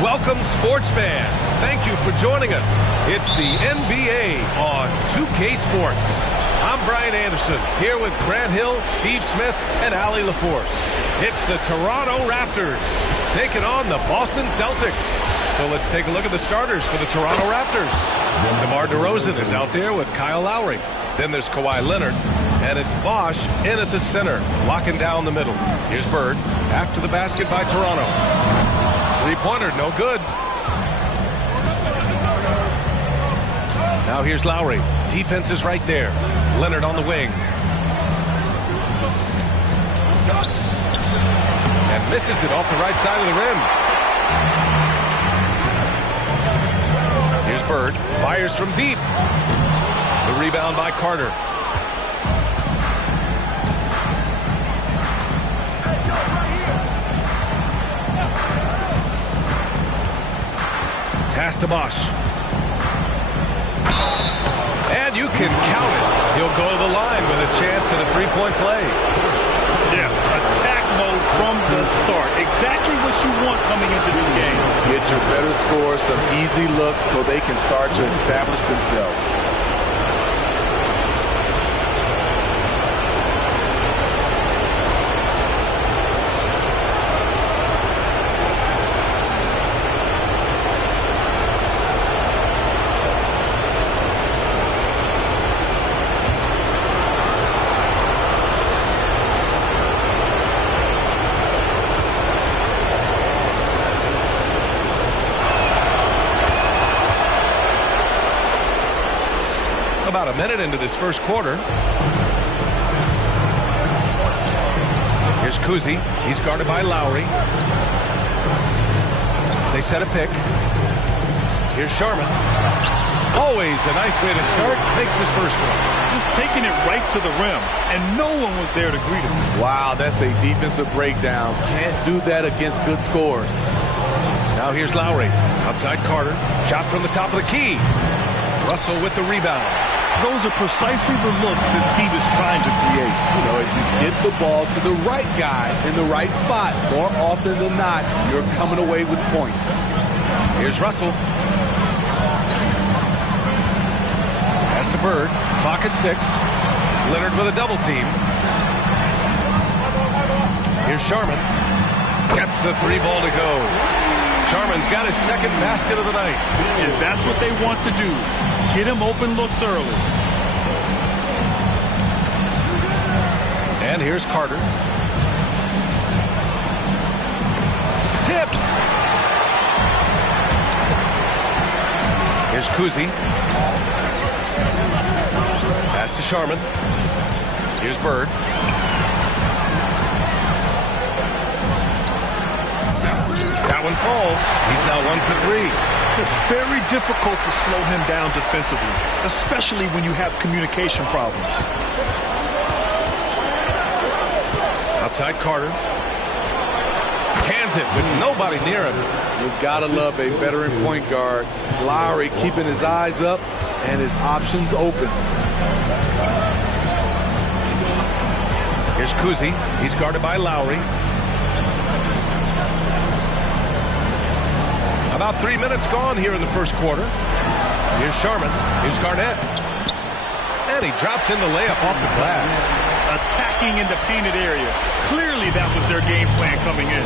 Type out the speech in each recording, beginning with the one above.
Welcome, sports fans. Thank you for joining us. It's the NBA on 2K Sports. I'm Brian Anderson, here with Grant Hill, Steve Smith, and Allie LaForce. It's the Toronto Raptors taking on the Boston Celtics. So let's take a look at the starters for the Toronto Raptors. DeMar DeRozan is out there with Kyle Lowry. Then there's Kawhi Leonard, and it's Bosh in at the center, locking down the middle. Here's Bird after the basket by Toronto. Three-pointer, no good. Now here's Lowry. Defense is right there. Leonard on the wing. And misses it off the right side of the rim. Here's Bird. Fires from deep. The rebound by Carter. Pass to Bosh. And you can count it. He'll go to the line with a chance at a three-point play. Yeah, attack mode from the start. Exactly what you want coming into this game. Get your better scores some easy looks so they can start to establish themselves. About a minute into this first quarter. Here's Kuzi. He's guarded by Lowry. They set a pick. Here's Sharman. Always a nice way to start. Makes his first one. Just taking it right to the rim, and no one was there to greet him. Wow, that's a defensive breakdown. Can't do that against good scores. Now here's Lowry. Outside Carter. Shot from the top of the key. Russell with the rebound. Those are precisely the looks this team is trying to create. You know, if you get the ball to the right guy in the right spot, more often than not, you're coming away with points. Here's Russell. Pass to Bird. Clock at 6. Leonard with a double team. Here's Sharman. Gets the three ball to go. Sharman's got his second basket of the night. And that's what they want to do. Get him open looks early. And here's Carter. Tipped. Here's Kuzi. Pass to Sharman. Here's Bird. That one falls. He's now 1 for 3. It's very difficult to slow him down defensively, especially when you have communication problems. Outside Carter. Cans it with nobody near him. You've got to love a veteran point guard. Lowry keeping his eyes up and his options open. Here's Kuzi. He's guarded by Lowry. About 3 minutes gone here in the first quarter. Here's Sharman. Here's Garnett. And he drops in the layup off the glass. Attacking in the painted area. Clearly that was their game plan coming in.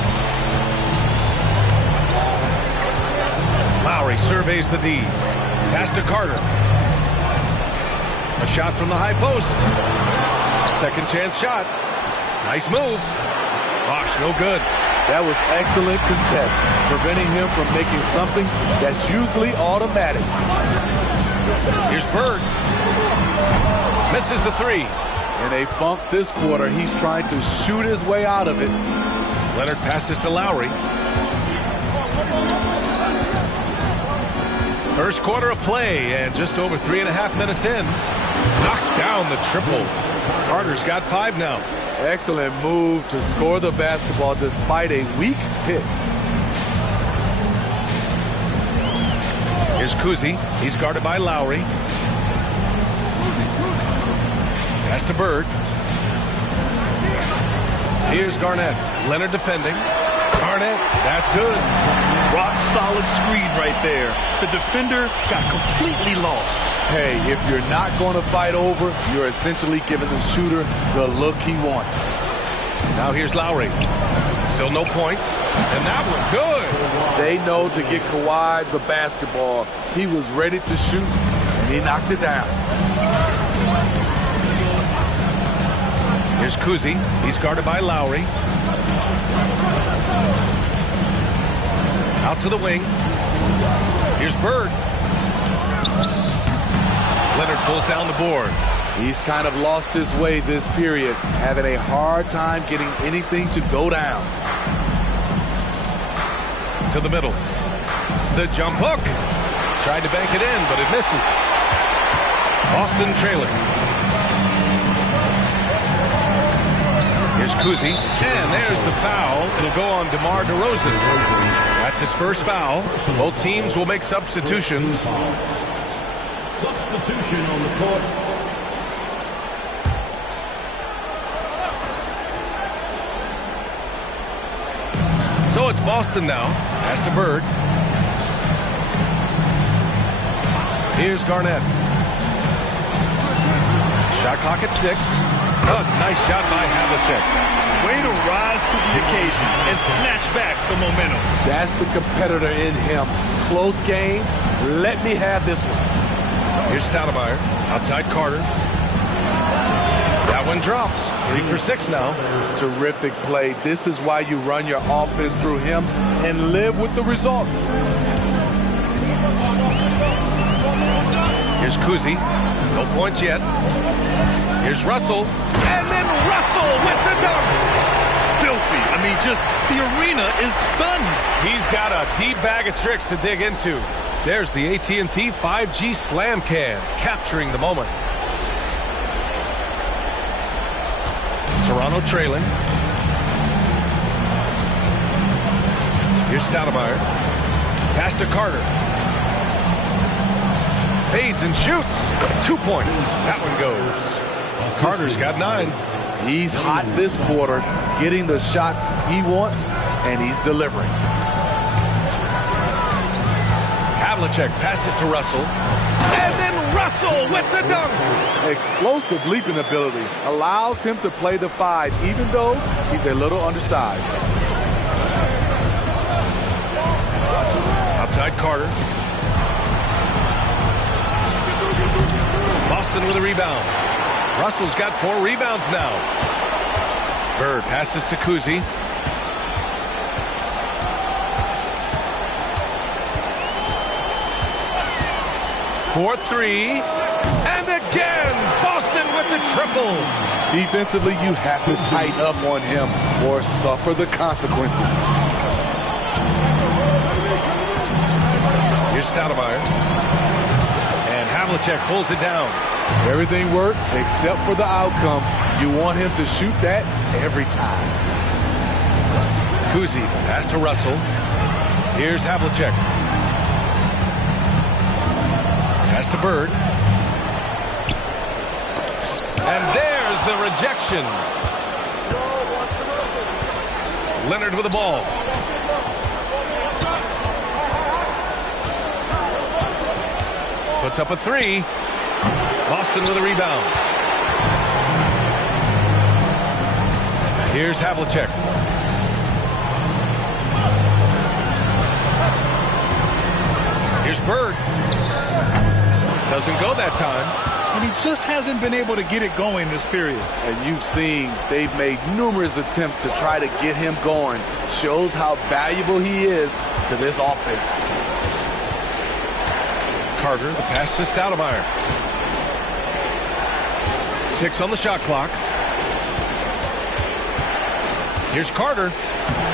Lowry surveys the D. Pass to Carter. A shot from the high post. Second chance shot. Nice move. Bosh, no good. That was excellent contest, preventing him from making something that's usually automatic. Here's Bird. Misses the three. In a funk this quarter, he's trying to shoot his way out of it. Leonard passes to Lowry. First quarter of play, and just over 3.5 minutes in. Knocks down the triple. Carter's got 5 now. Excellent move to score the basketball despite a weak hit. Here's Kuzi. He's guarded by Lowry. Pass to Bird. Here's Garnett. Leonard defending. Garnett, that's good. Rock-solid screen right there. The defender got completely lost. Hey, if you're not going to fight over, you're essentially giving the shooter the look he wants. Now here's Lowry. Still no points. And that one, good. They know to get Kawhi the basketball. He was ready to shoot, and he knocked it down. Here's Kuzi. He's guarded by Lowry. Out to the wing. Here's Bird. Leonard pulls down the board. He's kind of lost his way this period, having a hard time getting anything to go down. To the middle. The jump hook. Tried to bank it in, but it misses. Boston trailing. Here's Kuzi. And there's the foul. It'll go on DeMar DeRozan. That's his first foul. Both teams will make substitutions. Substitution on the court. So it's Boston now. Pass to Bird. Here's Garnett. Shot clock at 6. Oh, nice shot by Havlicek. Way to rise to the occasion and snatch back the momentum. That's the competitor in him. Close game. Let me have this one. Here's Stoudemire. Outside Carter. That one drops. 3 for 6 now. Terrific play. This is why you run your offense through him and live with the results. Here's Kuzi. No points yet. Here's Russell. And then Russell with the dunk. Filthy. I mean, just the arena is stunned. He's got a deep bag of tricks to dig into. There's the AT&T 5G Slam Can, capturing the moment. Toronto trailing. Here's Stoudemire. Pass to Carter. Fades and shoots. 2 points. That one goes. Carter's got 9. He's hot this quarter, getting the shots he wants, and he's delivering. Havlicek passes to Russell. And then Russell with the dunk. Explosive leaping ability allows him to play the 5, even though he's a little undersized. Outside Carter. Boston with a rebound. Russell's got 4 rebounds now. Bird passes to Kuzi. For 3. And again, Boston with the triple. Defensively, you have to tighten up on him or suffer the consequences. Here's Stoudemire. And Havlicek pulls it down. Everything worked except for the outcome. You want him to shoot that every time. Kuzi, pass to Russell. Here's Havlicek. Pass to Bird. And there's the rejection. Leonard with the ball. Puts up a 3. Boston with a rebound. Here's Havlicek. Here's Bird. Doesn't go that time. And he just hasn't been able to get it going this period. And you've seen they've made numerous attempts to try to get him going. Shows how valuable he is to this offense. Carter, the pass to Stoudemire. 6 on the shot clock. Here's Carter.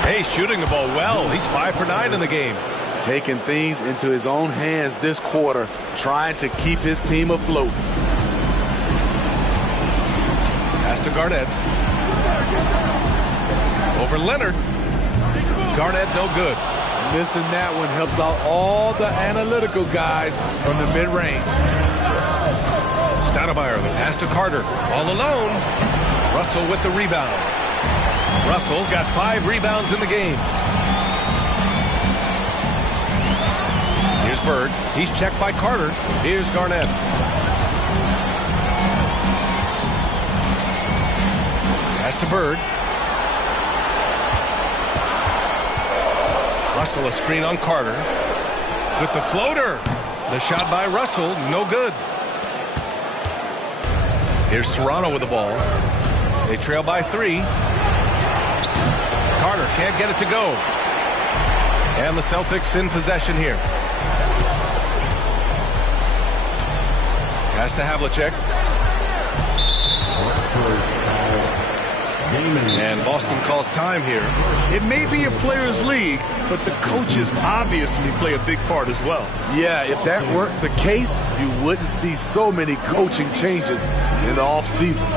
Hey, shooting the ball well. He's 5 for 9 in the game. Taking things into his own hands this quarter, trying to keep his team afloat. Pass to Garnett. Over Leonard. Garnett no good. Missing that one helps out all the analytical guys from the mid-range. Stoudemire, the pass to Carter. All alone. Russell with the rebound. Russell's got 5 rebounds in the game. Bird. He's checked by Carter. Here's Garnett. Pass to Bird. Russell a screen on Carter. With the floater. The shot by Russell, no good. Here's Toronto with the ball. They trail by 3. Carter can't get it to go. And the Celtics in possession here. Pass to Havlicek. And Boston calls time here. It may be a players' league, but the coaches obviously play a big part as well. Yeah, if that weren't the case, you wouldn't see so many coaching changes in the offseason.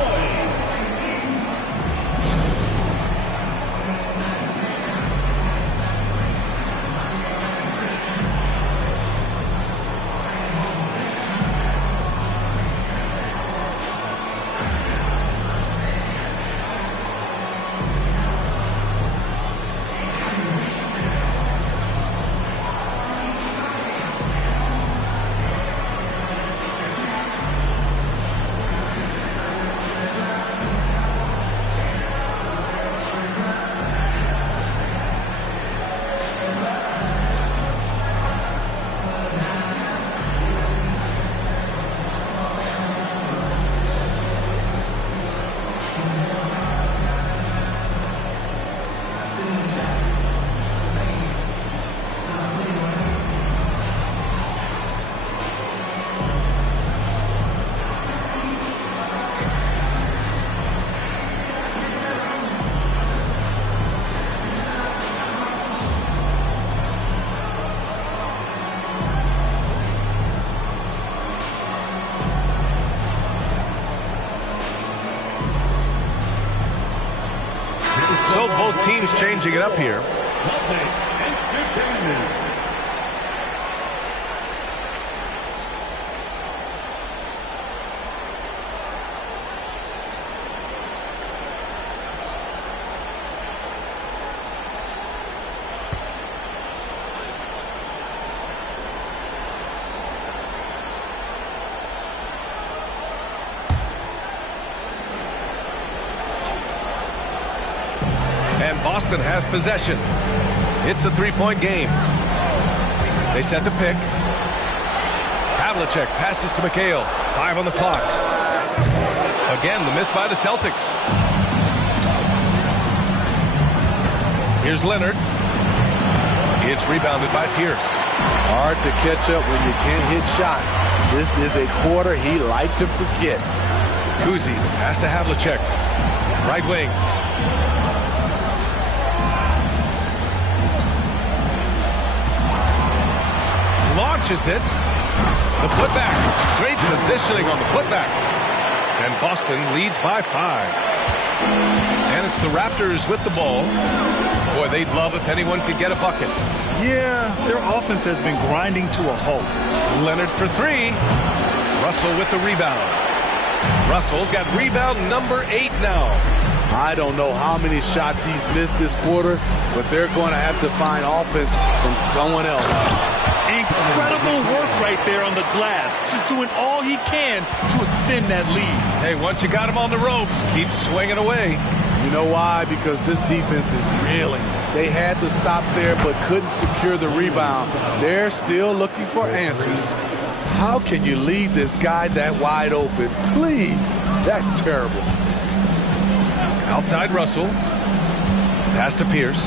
So both teams changing it up here. Boston has possession. It's a 3-point game. They set the pick. Havlicek passes to McHale. 5 on the clock. Again, the miss by the Celtics. Here's Leonard. It's rebounded by Pierce. Hard to catch up when you can't hit shots. This is a quarter he liked to forget. Kuzi, pass to Havlicek. Right wing. Launches it. The putback. Great positioning on the putback. And Boston leads by 5. And it's the Raptors with the ball. Boy, they'd love if anyone could get a bucket. Yeah, their offense has been grinding to a halt. Leonard for 3. Russell with the rebound. Russell's got rebound number 8 now. I don't know how many shots he's missed this quarter, but they're going to have to find offense from someone else. Incredible work right there on the glass. Just doing all he can to extend that lead. Hey, once you got him on the ropes, keep swinging away. You know why? Because this defense is reeling. They had to stop there but couldn't secure the rebound. They're still looking for answers. How can you leave this guy that wide open? Please. That's terrible. Outside Russell. Pass to Pierce.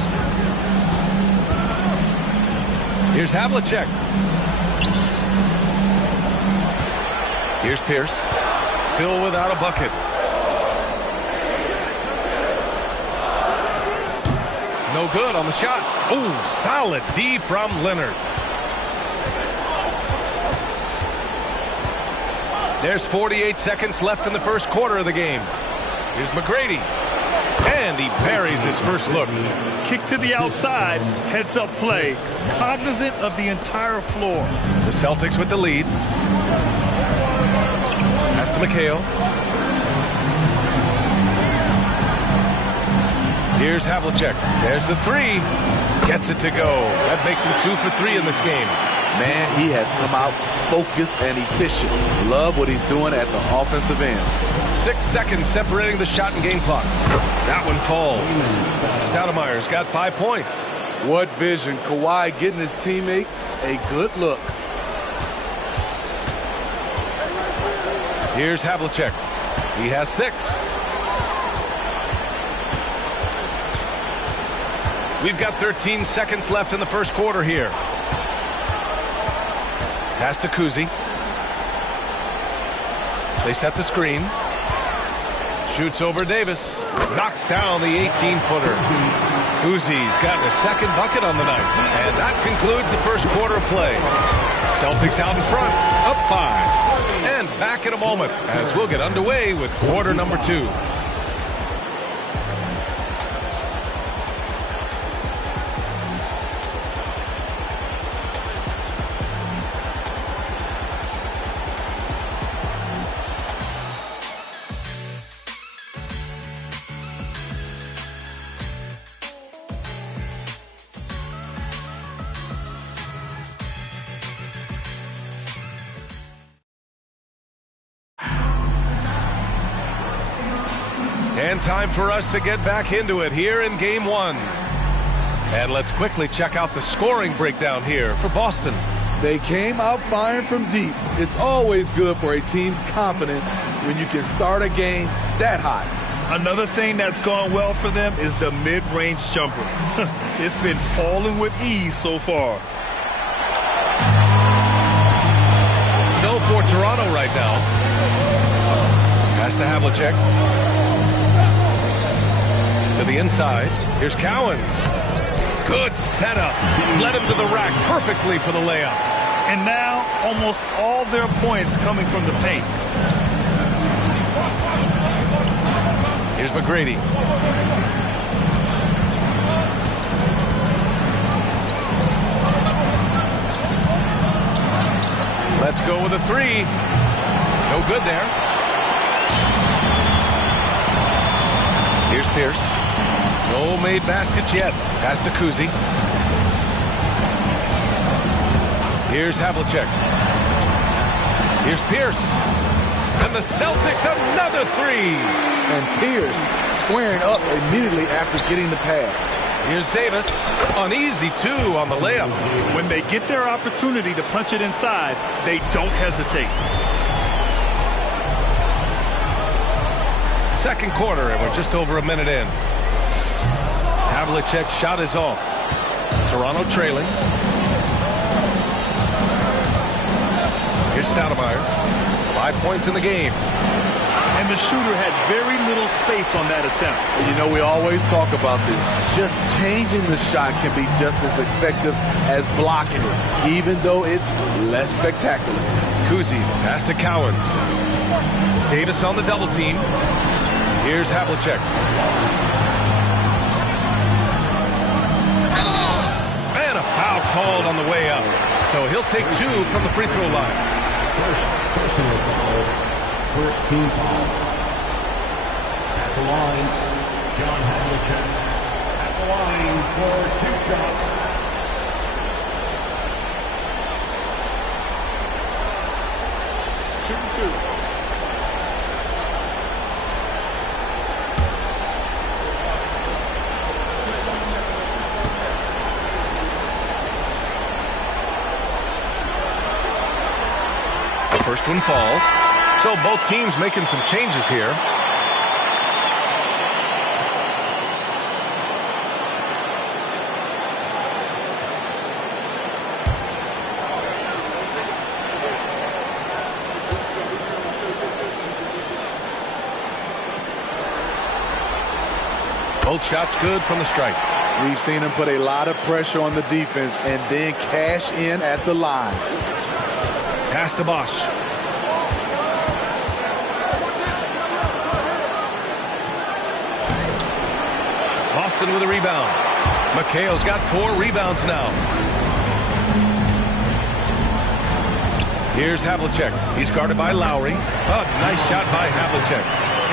Here's Havlicek. Here's Pierce. Still without a bucket. No good on the shot. Oh, solid D from Leonard. There's 48 seconds left in the first quarter of the game. Here's McGrady. And he buries his first look. Kick to the outside, heads up play, cognizant of the entire floor. The Celtics with the lead. Pass to McHale. Here's Havlicek. There's the 3. Gets it to go. That makes him 2 for 3 in this game. Man, he has come out focused and efficient. Love what he's doing at the offensive end. 6 seconds separating the shot and game clock. That one falls. Stoudemire's got 5 points. What vision. Kawhi getting his teammate a good look. Here's Havlicek. He has 6. We've got 13 seconds left in the first quarter here. Pass to Kuzi. They set the screen. Shoots over Davis. Knocks down the 18-footer. Kuzi's gotten a second bucket on the night. And that concludes the first quarter of play. Celtics out in front, up 5. And back in a moment as we'll get underway with quarter number 2. And time for us to get back into it here in Game 1. And let's quickly check out the scoring breakdown here for Boston. They came out firing from deep. It's always good for a team's confidence when you can start a game that hot. Another thing that's gone well for them is the mid-range jumper. It's been falling with ease so far. So for Toronto right now. Pass to Havlicek. To the inside. Here's Cowens. Good setup. Led him to the rack perfectly for the layup. And now almost all their points coming from the paint. Here's McGrady. Let's go with a 3. No good there. Here's Pierce. No made baskets yet. Pass to Kuzi. Here's Havlicek. Here's Pierce. And the Celtics another 3. And Pierce squaring up immediately after getting the pass. Here's Davis. An easy 2 on the layup. When they get their opportunity to punch it inside, they don't hesitate. Second quarter, and we're just over a minute in. Havlicek's shot is off. Toronto trailing. Here's Stoudemire. 5 points in the game. And the shooter had very little space on that attempt. You know, we always talk about this. Just changing the shot can be just as effective as blocking it, even though it's less spectacular. Kuzi, pass to Cowens. Davis on the double team. Here's Havlicek. And a foul called on the way up. So he'll take 2 from the free throw line. Personal foul. First team foul. At the line, John Havlicek. At the line for 2 shots. Shooting 2. First one falls. So both teams making some changes here. Both shots good from the stripe. We've seen him put a lot of pressure on the defense and then cash in at the line. Pass to Bosch. Boston with a rebound. McHale's got 4 rebounds now. Here's Havlicek. He's guarded by Lowry. Oh, nice shot by Havlicek.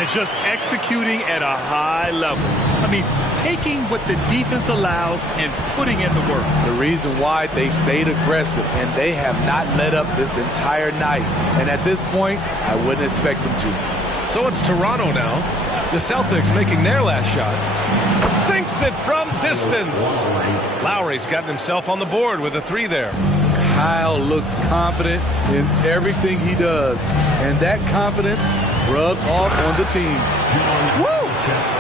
And just executing at a high level. I mean, taking what the defense allows and putting in the work. The reason why they've stayed aggressive, and they have not let up this entire night. And at this point, I wouldn't expect them to. So it's Toronto now. The Celtics making their last shot. Sinks it from distance. Lowry's gotten himself on the board with a 3 there. Kyle looks confident in everything he does, and that confidence rubs off on the team. Woo!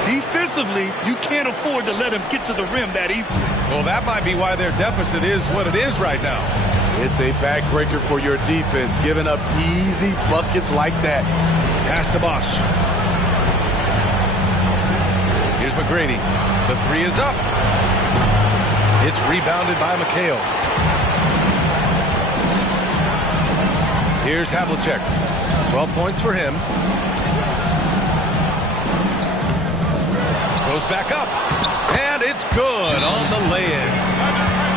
Defensively, you can't afford to let him get to the rim that easily. Well, that might be why their deficit is what it is right now. It's a backbreaker for your defense, giving up easy buckets like that. Pass to Bosch. Here's McGrady. The 3 is up. It's rebounded by McHale. Here's Havlicek. 12 points for him. Goes back up. And it's good on the lay-in.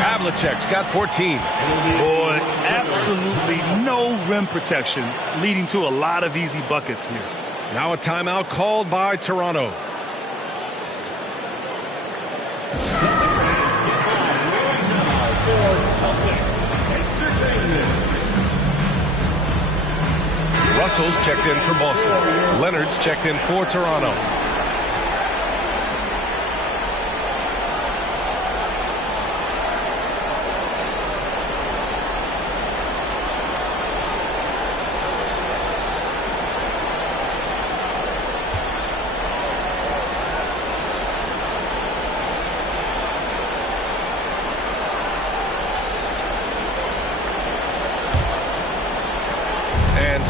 Havlicek's got 14. Boy, absolutely no rim protection, leading to a lot of easy buckets here. Now a timeout called by Toronto. Russell's checked in for Boston. Leonard's checked in for Toronto.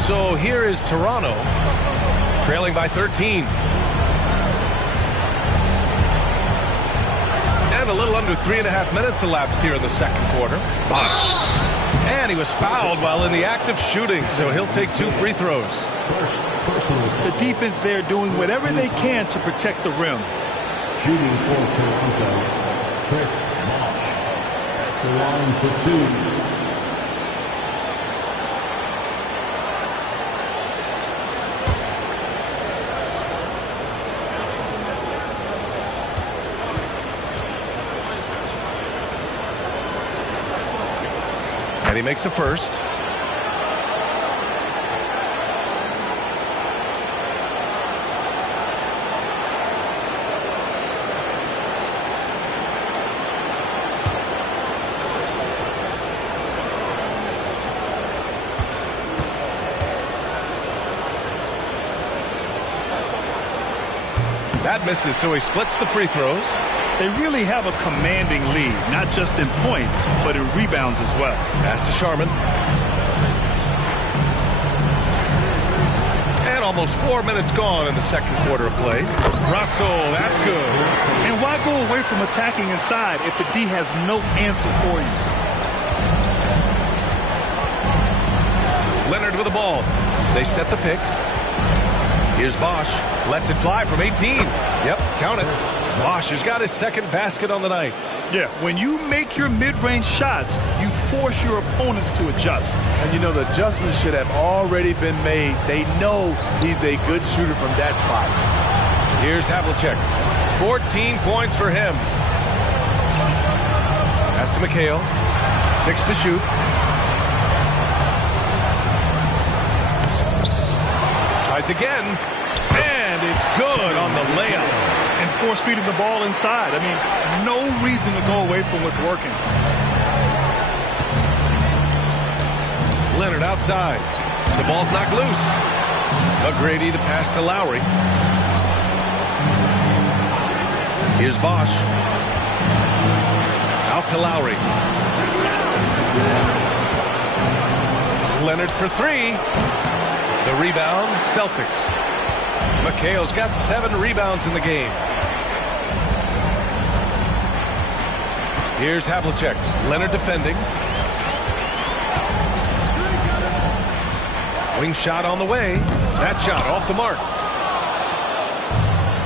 So here is Toronto, trailing by 13. And a little under 3.5 minutes elapsed here in the second quarter. And he was fouled while in the act of shooting, so he'll take 2 free throws. The defense there doing whatever they can to protect the rim. Shooting for Toronto, Chris Bosh at the line for 2. And he makes a first. That misses, so he splits the free throws. They really have a commanding lead, not just in points, but in rebounds as well. Pass to Sharman. And almost 4 minutes gone in the second quarter of play. Russell, that's good. And why go away from attacking inside if the D has no answer for you? Leonard with the ball. They set the pick. Here's Bosch. Lets it fly from 18. Yep, count it. Bosch has got his second basket on the night. Yeah, when you make your mid-range shots, you force your opponents to adjust. And you know, the adjustments should have already been made. They know he's a good shooter from that spot. Here's Havlicek. 14 points for him. Pass to McHale. 6 to shoot. Tries again. And it's good on the layup. And force feeding the ball inside. I mean, no reason to go away from what's working. Leonard outside. The ball's knocked loose. McGrady, the pass to Lowry. Here's Bosch. Out to Lowry. Leonard for 3. The rebound, Celtics. McHale's got 7 rebounds in the game. Here's Havlicek. Leonard defending. Wing shot on the way. That shot off the mark.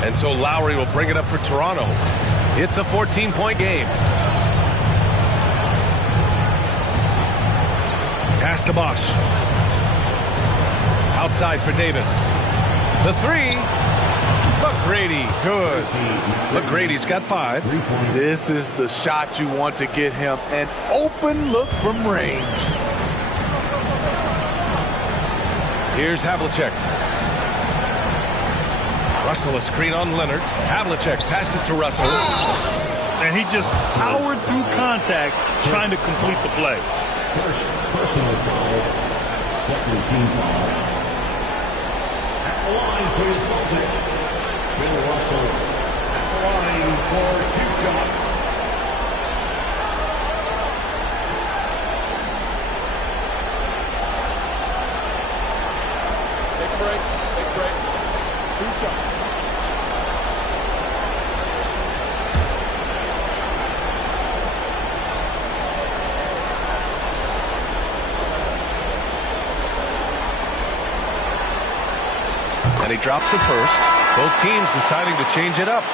And so Lowry will bring it up for Toronto. It's a 14-point game. Pass to Bosch. Outside for Davis. The three. McGrady, good. McGrady's got 5. This is the shot you want to get him. An open look from range. Here's Havlicek. Russell, a screen on Leonard. Havlicek passes to Russell. And he just powered through contact trying to complete the play. First personal foul. Second team foul. At the line for the Celtics, Bill Russell. At the line for 2 shots. Take a break. Take a break. 2 shots. And he drops the first. Both teams deciding to change it up.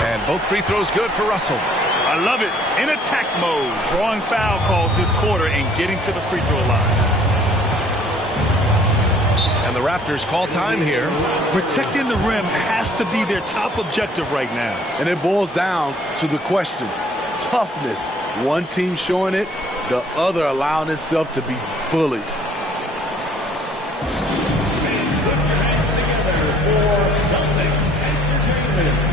And both free throws good for Russell. I love it. In attack mode, drawing foul calls this quarter and getting to the free throw line. And the Raptors call time here. Protecting the rim has to be their top objective right now. And it boils down to the question. Toughness. One team showing it, the other allowing itself to be bullied. Put your hands together for Celtics Entertainment.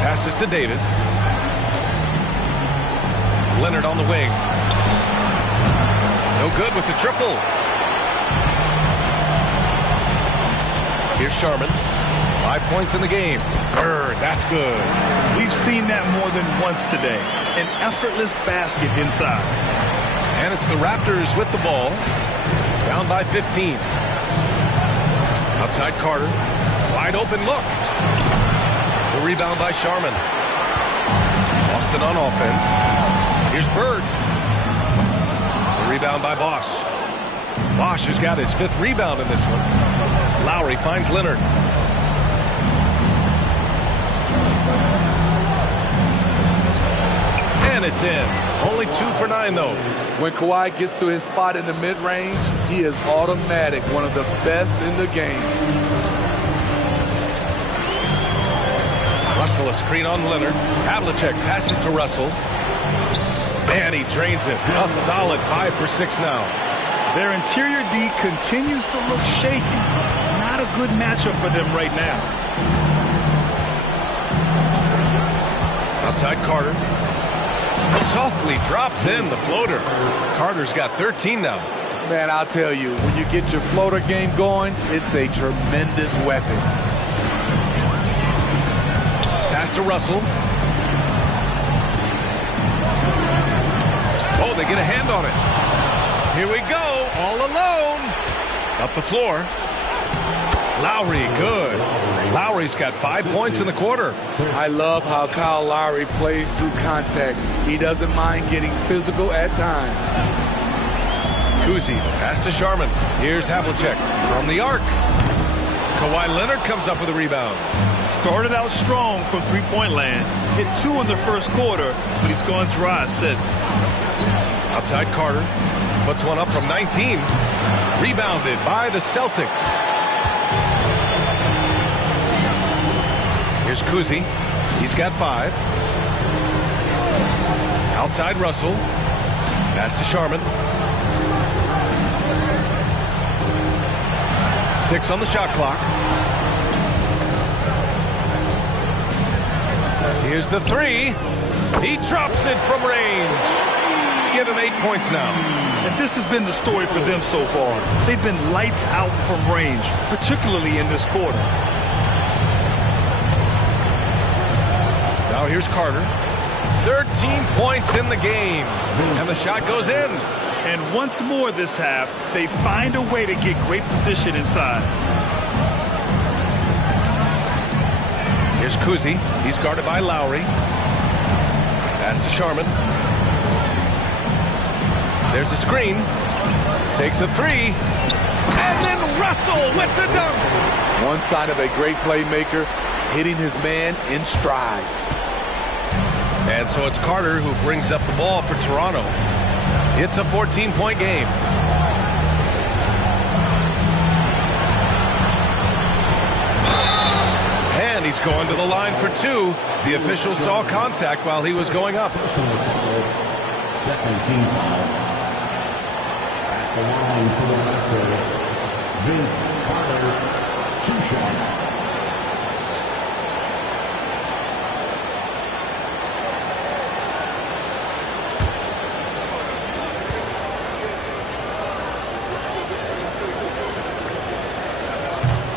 Passes to Davis. Leonard on the wing. No good with the triple. Here's Sharman. 5 points in the game. That's good. We've seen that more than once today. An effortless basket inside. And it's the Raptors with the ball. Down by 15. Outside Carter. Wide open look. The rebound by Sharman. Boston on offense. Here's Bird. The rebound by Bosch. Bosch has got his 5th rebound in this one. Lowry finds Leonard. And it's in. Only 2 for 9, though. When Kawhi gets to his spot in the mid-range, he is automatic, one of the best in the game. Russell, a screen on Leonard. Havlicek passes to Russell. Man, he drains it. A solid 5 for 6 now. Their interior D continues to look shaky. Not a good matchup for them right now. Outside Carter. Softly drops in the floater. Carter's got 13 now. Man, I'll tell you, when you get your floater game going, it's a tremendous weapon. to Russell. Oh, they get a hand on it. Here we go, all alone. Up the floor. Lowry, good. Lowry's got 5 points in the quarter. I love how Kyle Lowry plays through contact. He doesn't mind getting physical at times. Kuzi, pass to Sharman. Here's Havlicek from the arc. Kawhi Leonard comes up with a rebound. Started out strong from three-point land. Hit 2 in the first quarter, but he's gone dry since. Outside Carter. Puts one up from 19. Rebounded by the Celtics. Here's Kuzi. He's got 5. Outside Russell. Pass to Sharman. 6 on the shot clock. Here's the 3. He drops it from range. Give him 8 points now. And this has been the story for them so far. They've been lights out from range, particularly in this quarter. Now here's Carter. 13 points in the game. And the shot goes in. And once more this half, they find a way to get great position inside. Here's Kuzi. He's guarded by Lowry. Pass to Sharman. There's a screen. Takes a 3. And then Russell with the dunk. One sign of a great playmaker, hitting his man in stride. And so it's Carter who brings up the ball for Toronto. It's a 14-point game. And he's going to the line for 2. The official saw contact while he was going up. Second team foul. At the line for the Raptors, Vince Carter, 2 shots.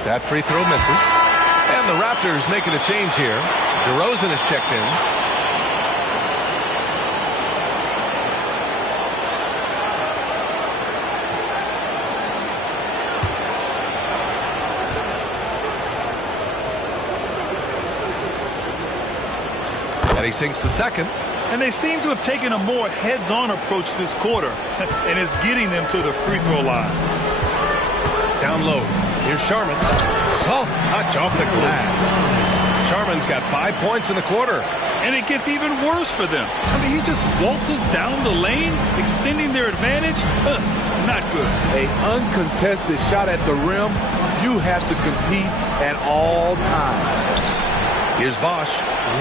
That free throw misses. And the Raptors making a change here. DeRozan is checked in. And he sinks the second. And they seem to have taken a more heads-on approach this quarter. And it's getting them to the free throw line. Down low. Here's Sharman. Soft touch off the glass. Sharman's got 5 points in the quarter. And it gets even worse for them. I mean, he just waltzes down the lane, extending their advantage. Not good. An uncontested shot at the rim. You have to compete at all times. Here's Bosch.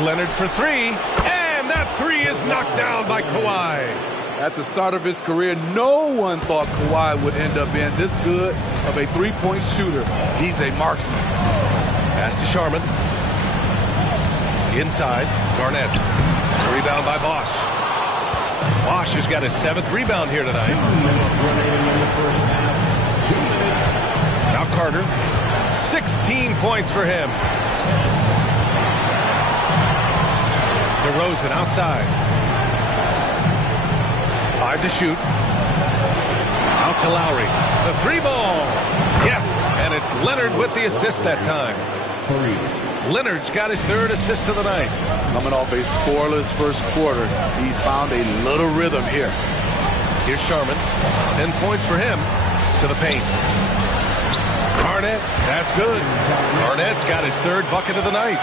Leonard for 3. And that 3 is knocked down by Kawhi. At the start of his career, no one thought Kawhi would end up being this good of a three-point shooter. He's a marksman. Pass to Sharman. Inside, Garnett. Rebound by Bosch. Bosch has got his 7th rebound here tonight. 2 minutes remaining in the first half. 2 minutes. Now Carter. 16 points for him. DeRozan outside. 5 to shoot. Out to Lowry. The 3 ball. Yes, and it's Leonard with the assist that time. 3. Leonard's got his 3rd assist of the night. Coming off a scoreless first quarter, he's found a little rhythm here. Here's Sharman. 10 points for him. To the paint. Garnett, that's good. Garnett's got his 3rd bucket of the night.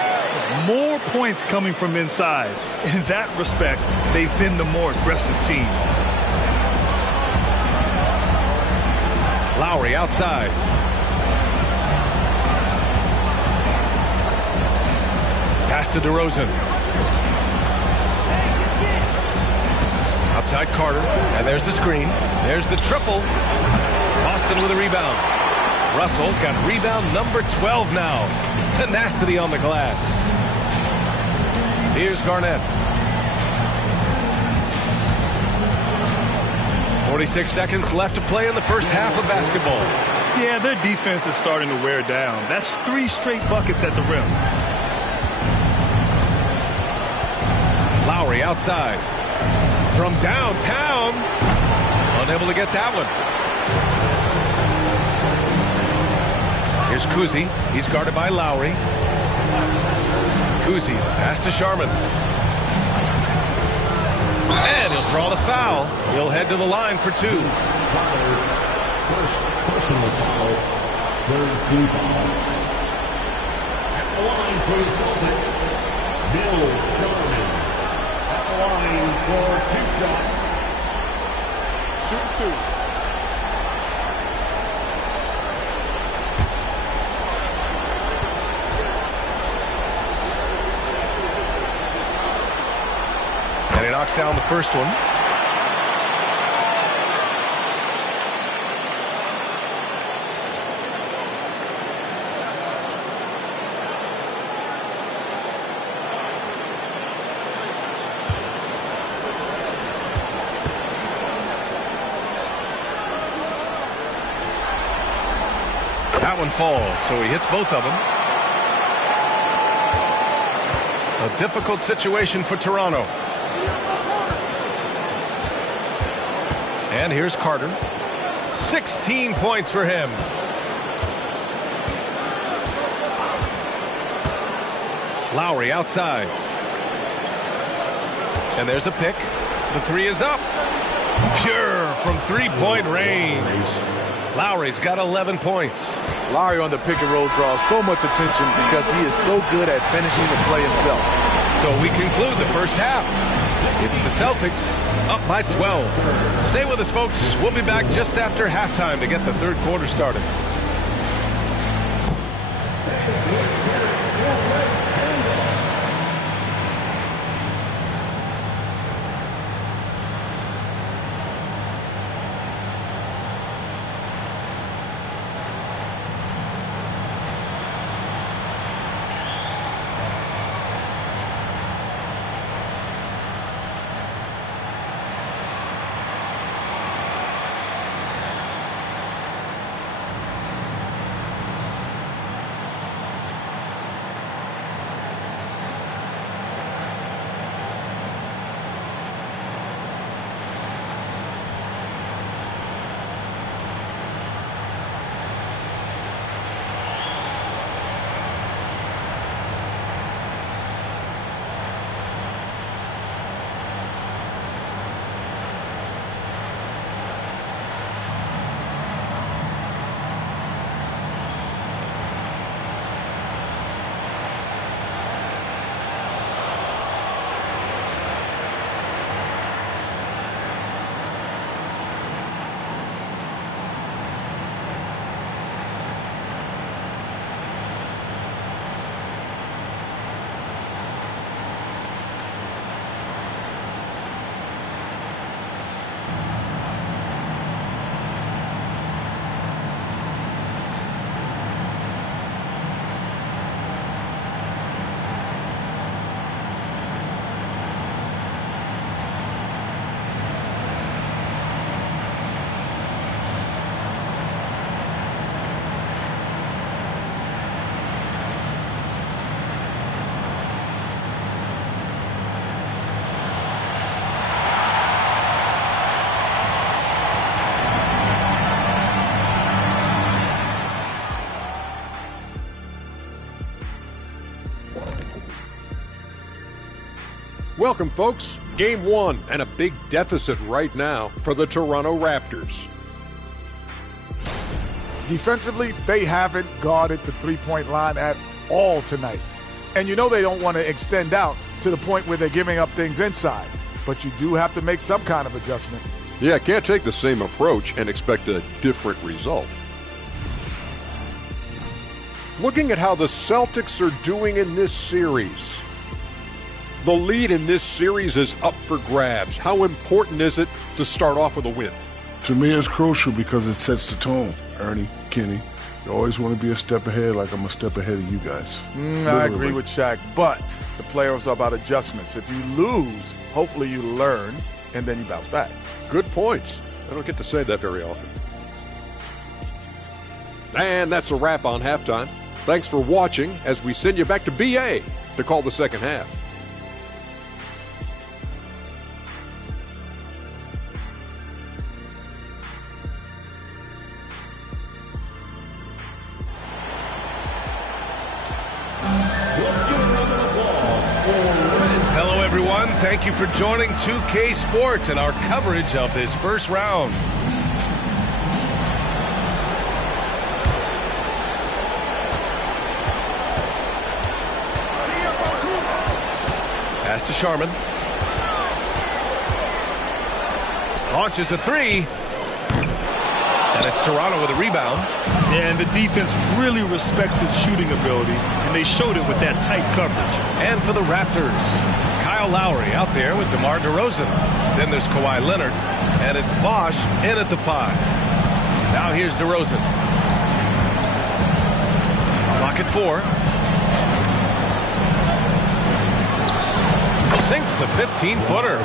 More points coming from inside. In that respect, they've been the more aggressive team. Lowry outside. Pass to DeRozan. Outside Carter. And there's the screen. There's the triple. Boston with a rebound. Russell's got rebound number 12 now. Tenacity on the glass. Here's Garnett. 46 seconds left to play in the first half of basketball. Yeah, their defense is starting to wear down. That's 3 straight buckets at the rim. Lowry outside. From downtown. Unable to get that one. Here's Kuzi. He's guarded by Lowry. Kuzi, pass to Sharman. And he'll draw the foul. He'll head to the line for 2. First personal foul. Third team foul. At the line for the Celtics, Bill Sharman. At the line for 2 shots. Shoot 2. And he knocks down the first one. That one falls, so he hits both of them. A difficult situation for Toronto. And here's Carter. 16 points for him. Lowry outside. And there's a pick. The 3 is up. Pure from 3-point range. Lowry's got 11 points. Lowry on the pick and roll draws so much attention because he is so good at finishing the play himself. So we conclude the first half. It's the Celtics up by 12. Stay with us, folks. We'll be back just after halftime to get the third quarter started. Welcome, folks. Game 1 and a big deficit right now for the Toronto Raptors. Defensively, they haven't guarded the three-point line at all tonight. And you know they don't want to extend out to the point where they're giving up things inside. But you do have to make some kind of adjustment. Yeah, can't take the same approach and expect a different result. Looking at how the Celtics are doing in this series. The lead in this series is up for grabs. How important is it to start off with a win? To me, it's crucial because it sets the tone. Ernie, Kenny, you always want to be a step ahead, like I'm a step ahead of you guys. I agree with Shaq, but the playoffs are about adjustments. If you lose, hopefully you learn, and then you bounce back. Good points. I don't get to say that very often. And that's a wrap on halftime. Thanks for watching as we send you back to BA to call the second half. Hello, everyone. Thank you for joining 2K Sports and our coverage of this first round. Pass to Sharman. Launches a three. And it's Toronto with a rebound. Yeah, and the defense really respects his shooting ability, and they showed it with that tight coverage. And for the Raptors, Kyle Lowry out there with DeMar DeRozan. Then there's Kawhi Leonard, and it's Bosh in at the 5. Now here's DeRozan. Clock at 4. Sinks the 15-footer.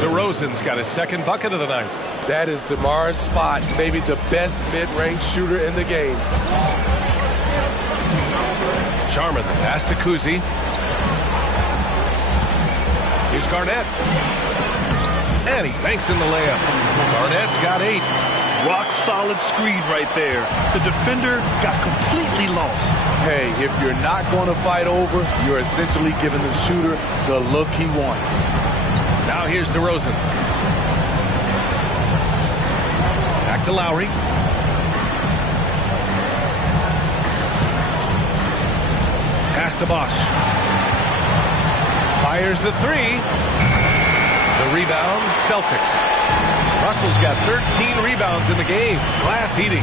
DeRozan's got his second bucket of the night. That is DeMar's spot, maybe the best mid-range shooter in the game. Sharman, pass to Kuzi. Here's Garnett. And he banks in the layup. Garnett's got 8. Rock solid screen right there. The defender got completely lost. Hey, if you're not going to fight over, you're essentially giving the shooter the look he wants. Now here's DeRozan. Back to Lowry. Pass to Bosh. Fires the 3. The rebound, Celtics. Russell's got 13 rebounds in the game. Glass heating.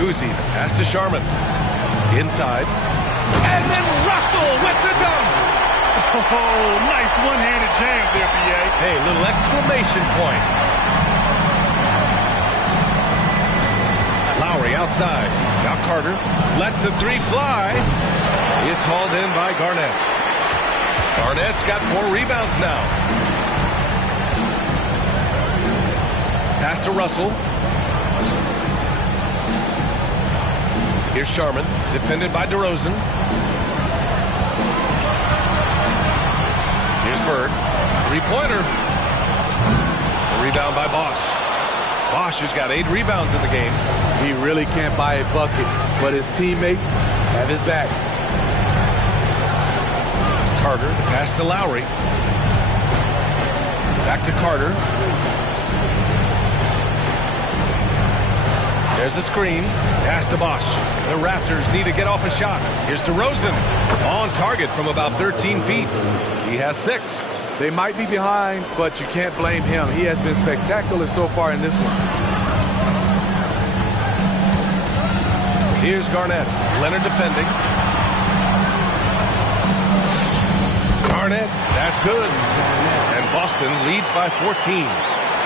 Kuzi, pass to Sharman. Inside. And then Russell with the dunk. Oh, nice one-handed jam there, B.A. Hey, little exclamation point. Lowry outside. Now Carter lets the 3 fly. It's hauled in by Garnett. Garnett's got 4 rebounds now. Pass to Russell. Here's Sharman, defended by DeRozan. Here's Bird. 3-pointer. Rebound by Bosh. Bosh has got 8 rebounds in the game. He really can't buy a bucket, but his teammates have his back. Carter, the pass to Lowry. Back to Carter. There's a screen. Pass to Bosh. The Raptors need to get off a shot. Here's DeRozan. On target from about 13 feet. He has 6. They might be behind, but you can't blame him. He has been spectacular so far in this one. Here's Garnett. Leonard defending. Garnett, that's good. And Boston leads by 14.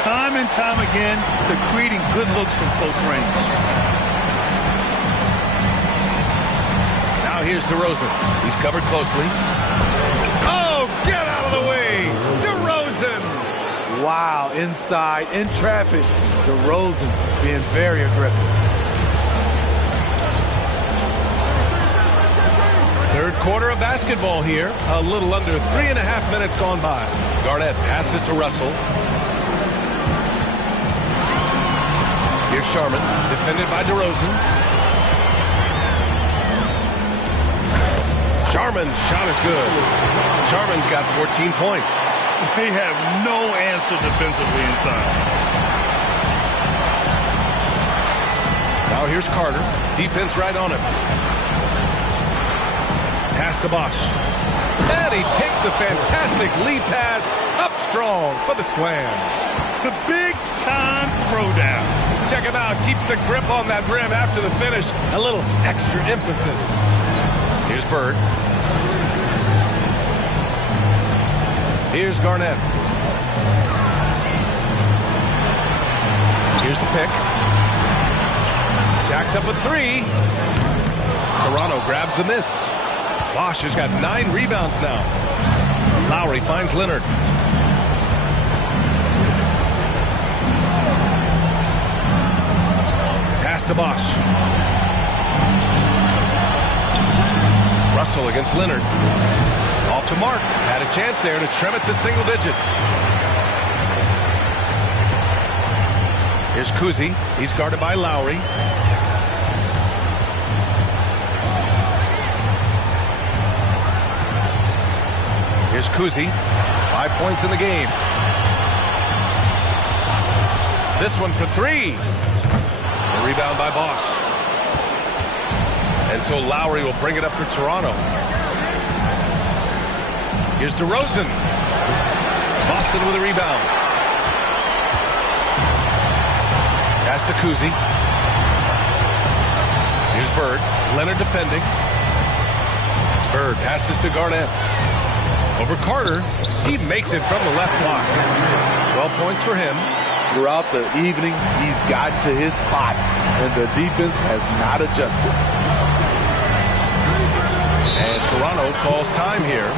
Time and time again, they're creating good looks from close range. Now here's DeRozan. He's covered closely. Oh, get out of the way! DeRozan! Wow, inside, in traffic. DeRozan being very aggressive. Third quarter of basketball here. A little under 3.5 minutes gone by. Garnett passes to Russell. Here's Sharman, defended by DeRozan. Sharman's shot is good. Sharman's got 14 points. They have no answer defensively inside. Now here's Carter. Defense right on him. Pass to Bosh. And he takes the fantastic lead pass up strong for the slam. The big-time throwdown. Check him out. Keeps the grip on that rim after the finish. A little extra emphasis. Here's Bird. Here's Garnett. Here's the pick. Jacks up a 3. Toronto grabs the miss. Bosh has got 9 rebounds now. Lowry finds Leonard. Pass to Bosh. Russell against Leonard. Off to Mark. Had a chance there to trim it to single digits. Here's Kuzi. He's guarded by Lowry. Here's Kuzi. 5 points in the game. This one for three. A rebound by Bosch. And so Lowry will bring it up for Toronto. Here's DeRozan. Boston with a rebound. Pass to Kuzi. Here's Bird. Leonard defending. Bird passes to Garnett. Over Carter. He makes it from the left block. 12 points for him. Throughout the evening, he's gotten to his spots, and the defense has not adjusted. And Toronto calls time here.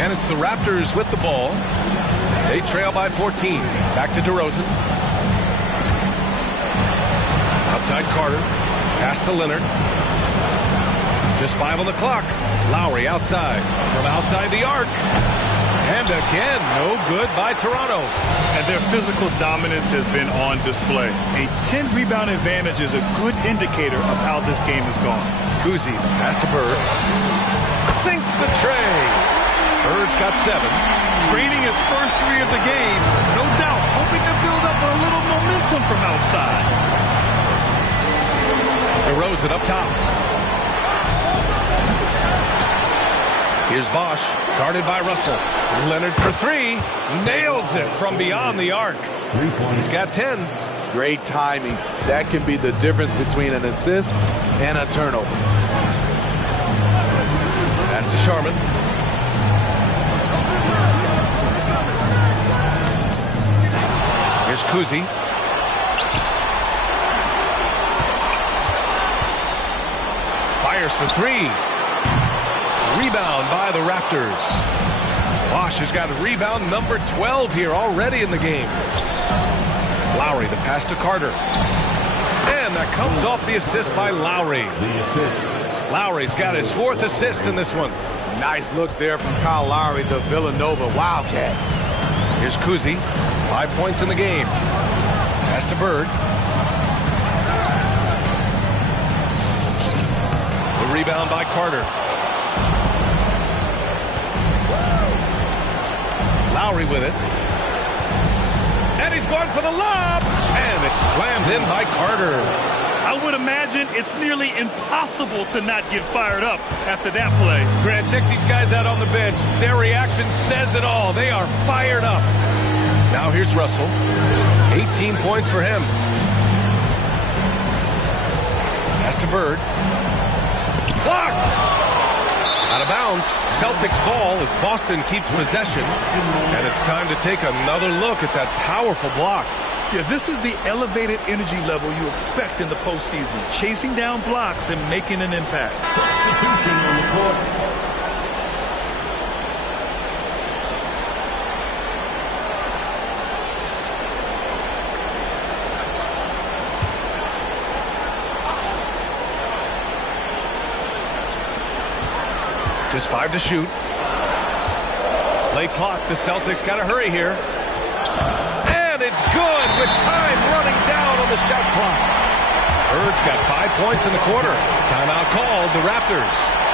And it's the Raptors with the ball. They trail by 14. Back to DeRozan. Outside Carter. Pass to Leonard. Just 5 on the clock. Lowry outside. From outside the arc. And again, no good by Toronto. And their physical dominance has been on display. A 10-rebound advantage is a good indicator of how this game has gone. Kuzi, pass to Bird. Sinks the tray. Bird's got 7. Draining his first 3 of the game. No doubt, hoping to build up a little momentum from outside. DeRozan up top. Here's Bosch, guarded by Russell. Leonard for 3. Nails it from beyond the arc. 3 points. He's got 10. Great timing. That can be the difference between an assist and a turnover. Pass to Sharman. Here's Kuzi. Fires for 3. Rebound by the Raptors. Bosch has got rebound number 12 here already in the game. Lowry, the pass to Carter. And that comes off the assist by Lowry. The assist. Lowry's got his 4th assist in this one. Nice look there from Kyle Lowry, the Villanova Wildcat. Here's Kuzi. 5 points in the game. Pass to Bird. The rebound by Carter. Lowry with it. And he's going for the lob. And it's slammed in by Carter. I would imagine it's nearly impossible to not get fired up after that play. Grant, check these guys out on the bench. Their reaction says it all. They are fired up. Now here's Russell. 18 points for him. Pass to Bird. Blocked! Out of bounds. Celtics ball as Boston keeps possession. And it's time to take another look at that powerful block. Yeah, this is the elevated energy level you expect in the postseason. Chasing down blocks and making an impact. Substitution on the court. Just 5 to shoot. Late clock. The Celtics got to hurry here. And it's good with time running down on the shot clock. Bird's got 5 points in the quarter. Timeout called the Raptors.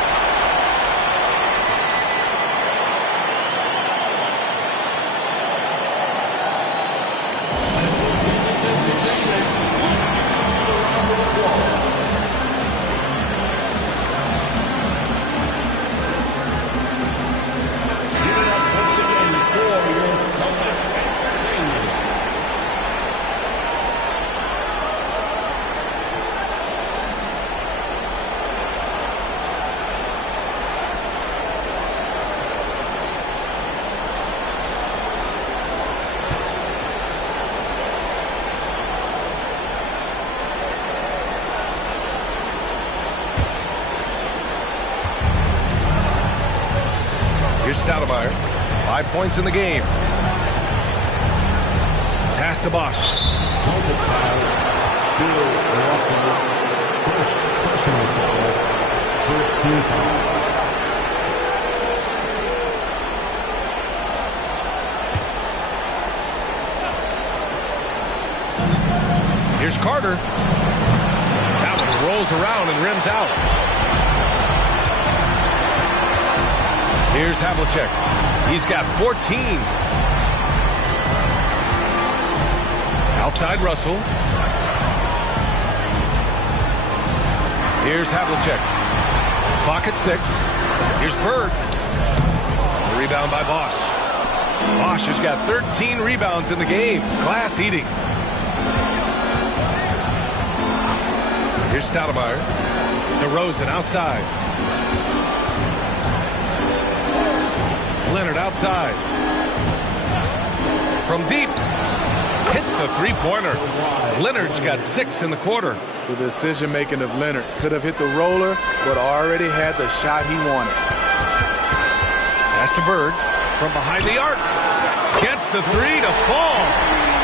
Here's Stoudemire. 5 points in the game. Pass to Bosch. Celtics foul. Bill Russell. First personal foul. First team foul. Here's Carter. That one rolls around and rims out. Here's Havlicek. He's got 14. Outside Russell. Here's Havlicek. Clock at 6. Here's Bird. The rebound by Bosch. Bosch has got 13 rebounds in the game. Glass eating. Here's Stoudemire. DeRozan outside. Leonard outside. From deep. Hits a three-pointer. Leonard's got 6 in the quarter. The decision-making of Leonard could have hit the roller, but already had the shot he wanted. Pass to Bird. From behind the arc. Gets the 3 to fall.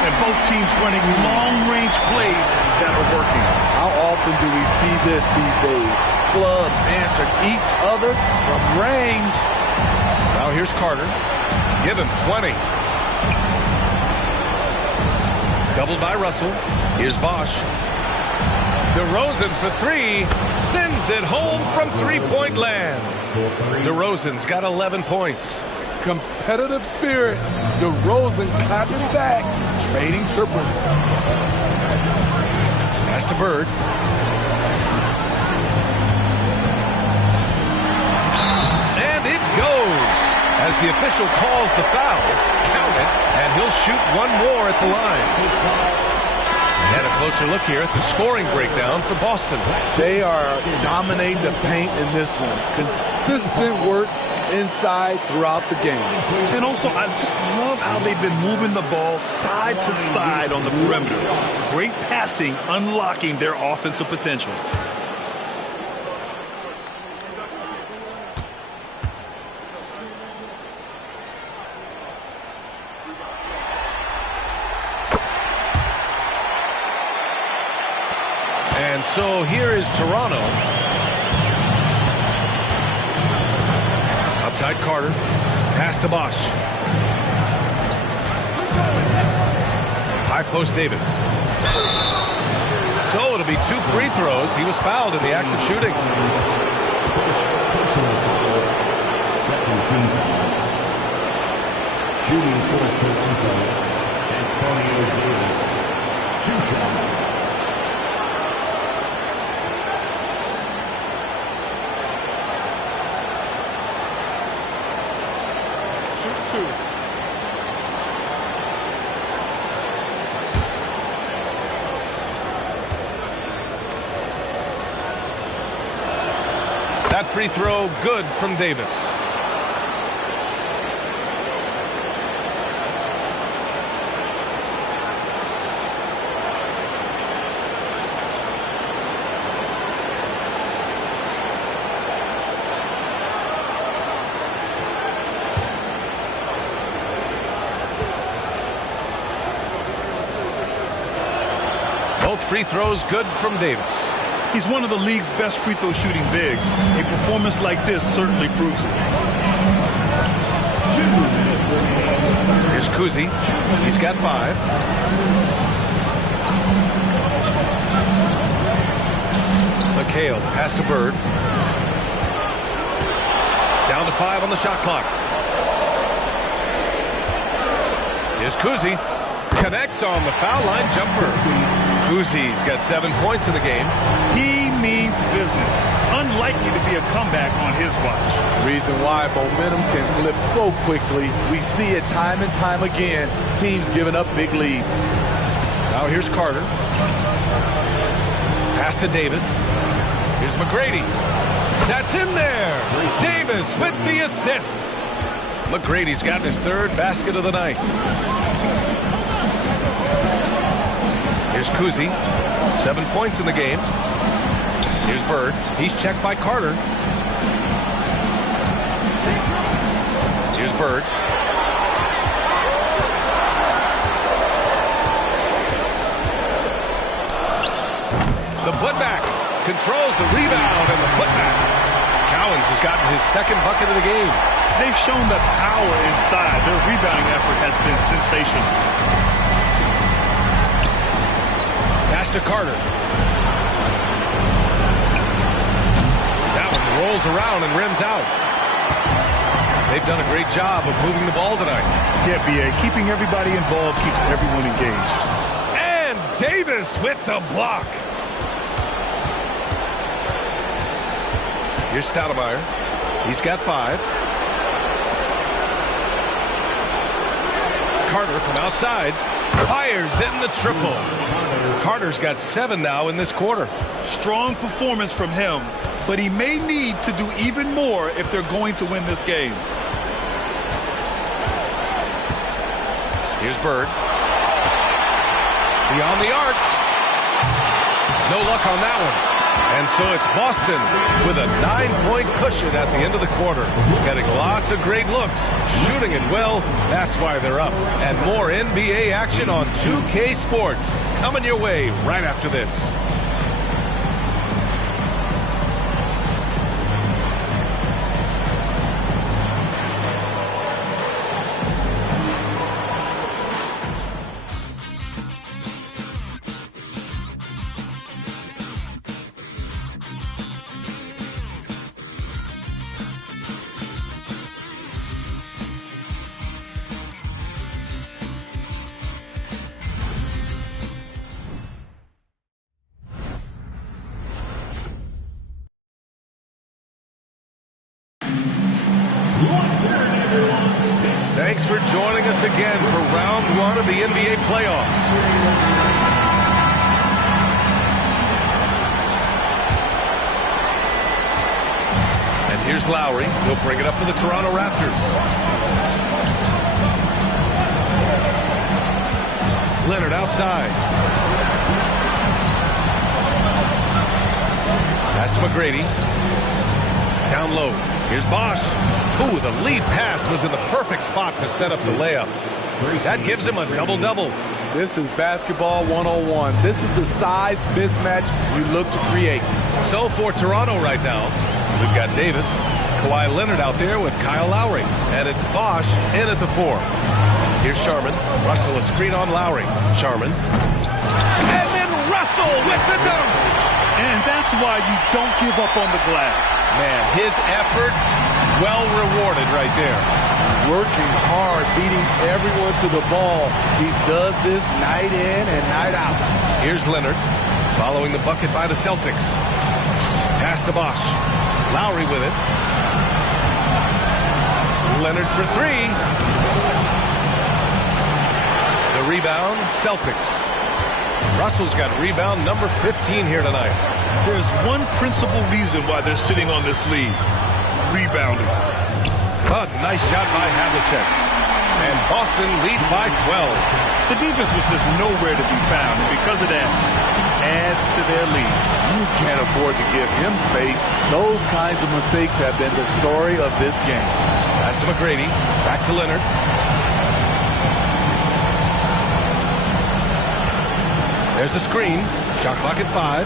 And both teams running long-range plays that are working. How often do we see this these days? Clubs answer each other from range. Now here's Carter. Give him 20. Doubled by Russell. Here's Bosch. DeRozan for 3. Sends it home from three-point land. DeRozan's got 11 points. Competitive spirit. DeRozan clapping back, trading triples. Pass to Bird. And it goes. As the official calls the foul, count it, and he'll shoot one more at the line. And a closer look here at the scoring breakdown for Boston. They are dominating the paint in this one. Consistent work inside throughout the game. And also, I just love how they've been moving the ball side to side on the perimeter. Great passing, unlocking their offensive potential. And so here is Toronto. Outside Carter. Pass to Bosch. High post Davis. So it'll be 2 free throws. He was fouled in the act of shooting. Second team foul. Shooting for Toronto. Antonio Davis. 2 shots. That free throw good from Davis. Both free throws good from Davis. He's one of the league's best free throw shooting bigs. A performance like this certainly proves it. Here's Kuzi. He's got 5. McHale, pass to Bird. Down to 5 on the shot clock. Here's Kuzi. Connects on the foul line jumper. Kuzi's got 7 points in the game. He means business. Unlikely to be a comeback on his watch. Reason why momentum can flip so quickly. We see it time and time again. Teams giving up big leads. Now here's Carter. Pass to Davis. Here's McGrady. That's in there. Davis with the assist. McGrady's got his 3rd basket of the night. Here's Kuzi. 7 points in the game. Here's Bird. He's checked by Carter. Here's Bird. The putback. Controls the rebound and the putback. Cowens has gotten his 2nd bucket of the game. They've shown the power inside. Their rebounding effort has been sensational. Pass to Carter. That one rolls around and rims out. They've done a great job of moving the ball tonight. Yeah, B.A. Keeping everybody involved keeps everyone engaged. And Davis with the block. Here's Stoudemire. He's got 5. Carter from outside. Fires in the triple. Carter's got 7 now in this quarter. Strong performance from him, but he may need to do even more if they're going to win this game. Here's Bird. Beyond the arc. No luck on that one. And so it's Boston with a 9-point cushion at the end of the quarter. Getting lots of great looks, shooting it well. That's why they're up. And more NBA action on 2K Sports. Coming your way right after this. Thanks for joining us again for round 1 of the NBA playoffs. And here's Lowry. He'll bring it up for the Toronto Raptors. Leonard outside. Pass to McGrady. Down low. Here's Bosch. Ooh, the lead pass was in the perfect spot to set up the layup. That gives him a double-double. This is basketball 101. This is the size mismatch you look to create. So for Toronto right now, we've got Davis, Kawhi Leonard out there with Kyle Lowry. And it's Bosch in at the 4. Here's Sharman. Russell a screen on Lowry. Sharman. And then Russell with the dunk. And that's why you don't give up on the glass. Man, his efforts well rewarded right there. Working hard, beating everyone to the ball. He does this night in and night out. Here's Leonard, following the bucket by the Celtics. Pass to Bosch. Lowry with it. Leonard for 3. The rebound, Celtics. Russell's got rebound number 15 here tonight. There's one principal reason why they're sitting on this lead. Rebounding. Oh, nice shot by Havlicek. And Boston leads by 12. The defense was just nowhere to be found, and because of that, adds to their lead. You can't afford to give him space. Those kinds of mistakes have been the story of this game. Pass to McGrady. Back to Leonard. There's the screen. Shot clock at 5.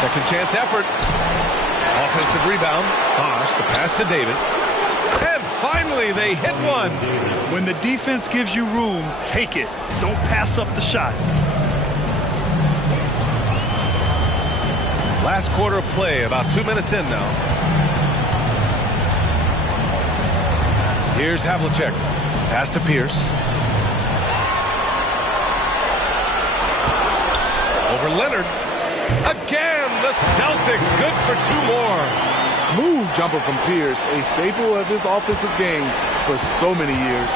Second chance effort. Offensive rebound. Bosch, the pass to Davis. And finally, they hit one. When the defense gives you room, take it. Don't pass up the shot. Last quarter of play, about 2 minutes in now. Here's Havlicek. Pass to Pierce. Over Leonard. Again, the Celtics good for 2 more. Smooth jumper from Pierce, a staple of his offensive game for so many years.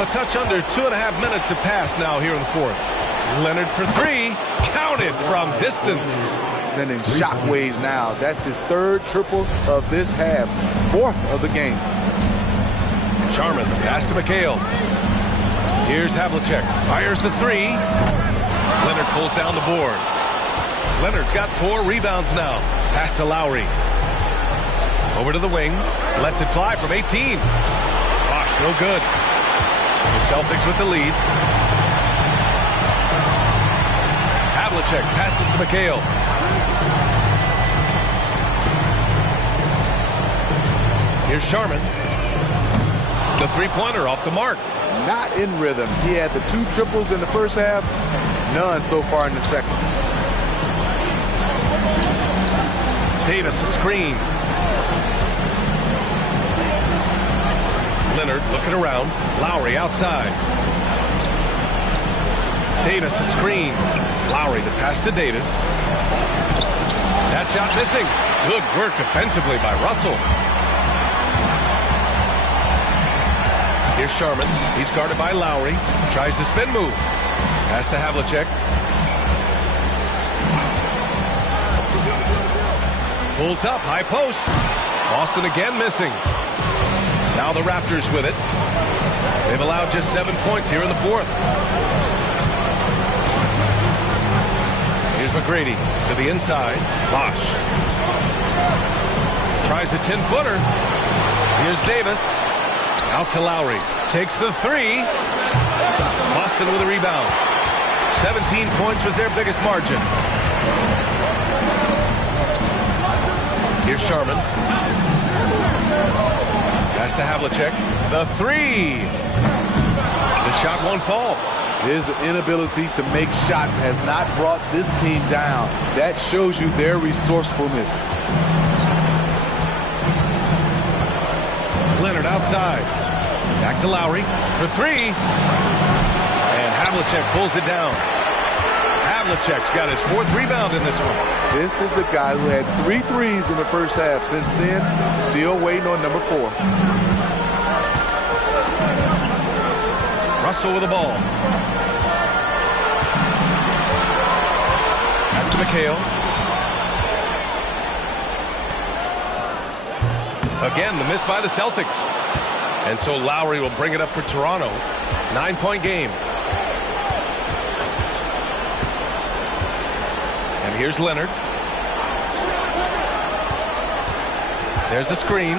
A touch under 2.5 minutes have passed now here in the fourth. Leonard for 3. Counted from distance. Sending shockwaves now. That's his 3rd triple of this half. 4th of the game. Sharman, the pass to McHale. Here's Havlicek. Fires the 3. Leonard pulls down the board. Leonard's got 4 rebounds now. Pass to Lowry. Over to the wing. Lets it fly from 18. Bosch, no good. The Celtics with the lead. Havlicek passes to McHale. Here's Sharman. The 3-pointer off the mark. Not in rhythm. He had the 2 triples in the first half. None so far in the second. Davis a screen. Leonard looking around. Lowry outside. Davis a screen. Lowry the pass to Davis. That shot missing. Good work defensively by Russell. Here's Sharman. He's guarded by Lowry. Tries the spin move. Pass to Havlicek. Pulls up, high post. Boston again missing. Now the Raptors with it. They've allowed just 7 points here in the fourth. Here's McGrady to the inside. Bosch. Tries a 10-footer. Here's Davis. Out to Lowry. Takes the 3. Boston with a rebound. 17 points was their biggest margin. Here's Sharman. Pass to Havlicek. The 3. The shot won't fall. His inability to make shots has not brought this team down. That shows you their resourcefulness. Leonard outside. Back to Lowry for 3. And Havlicek pulls it down. Havlicek's got his 4th rebound in this one. This is the guy who had 3 threes in the first half. Since then, still waiting on number 4. Russell with the ball. Pass to McHale. Again, the miss by the Celtics. And so Lowry will bring it up for Toronto. 9-point game. And here's Leonard. There's a screen.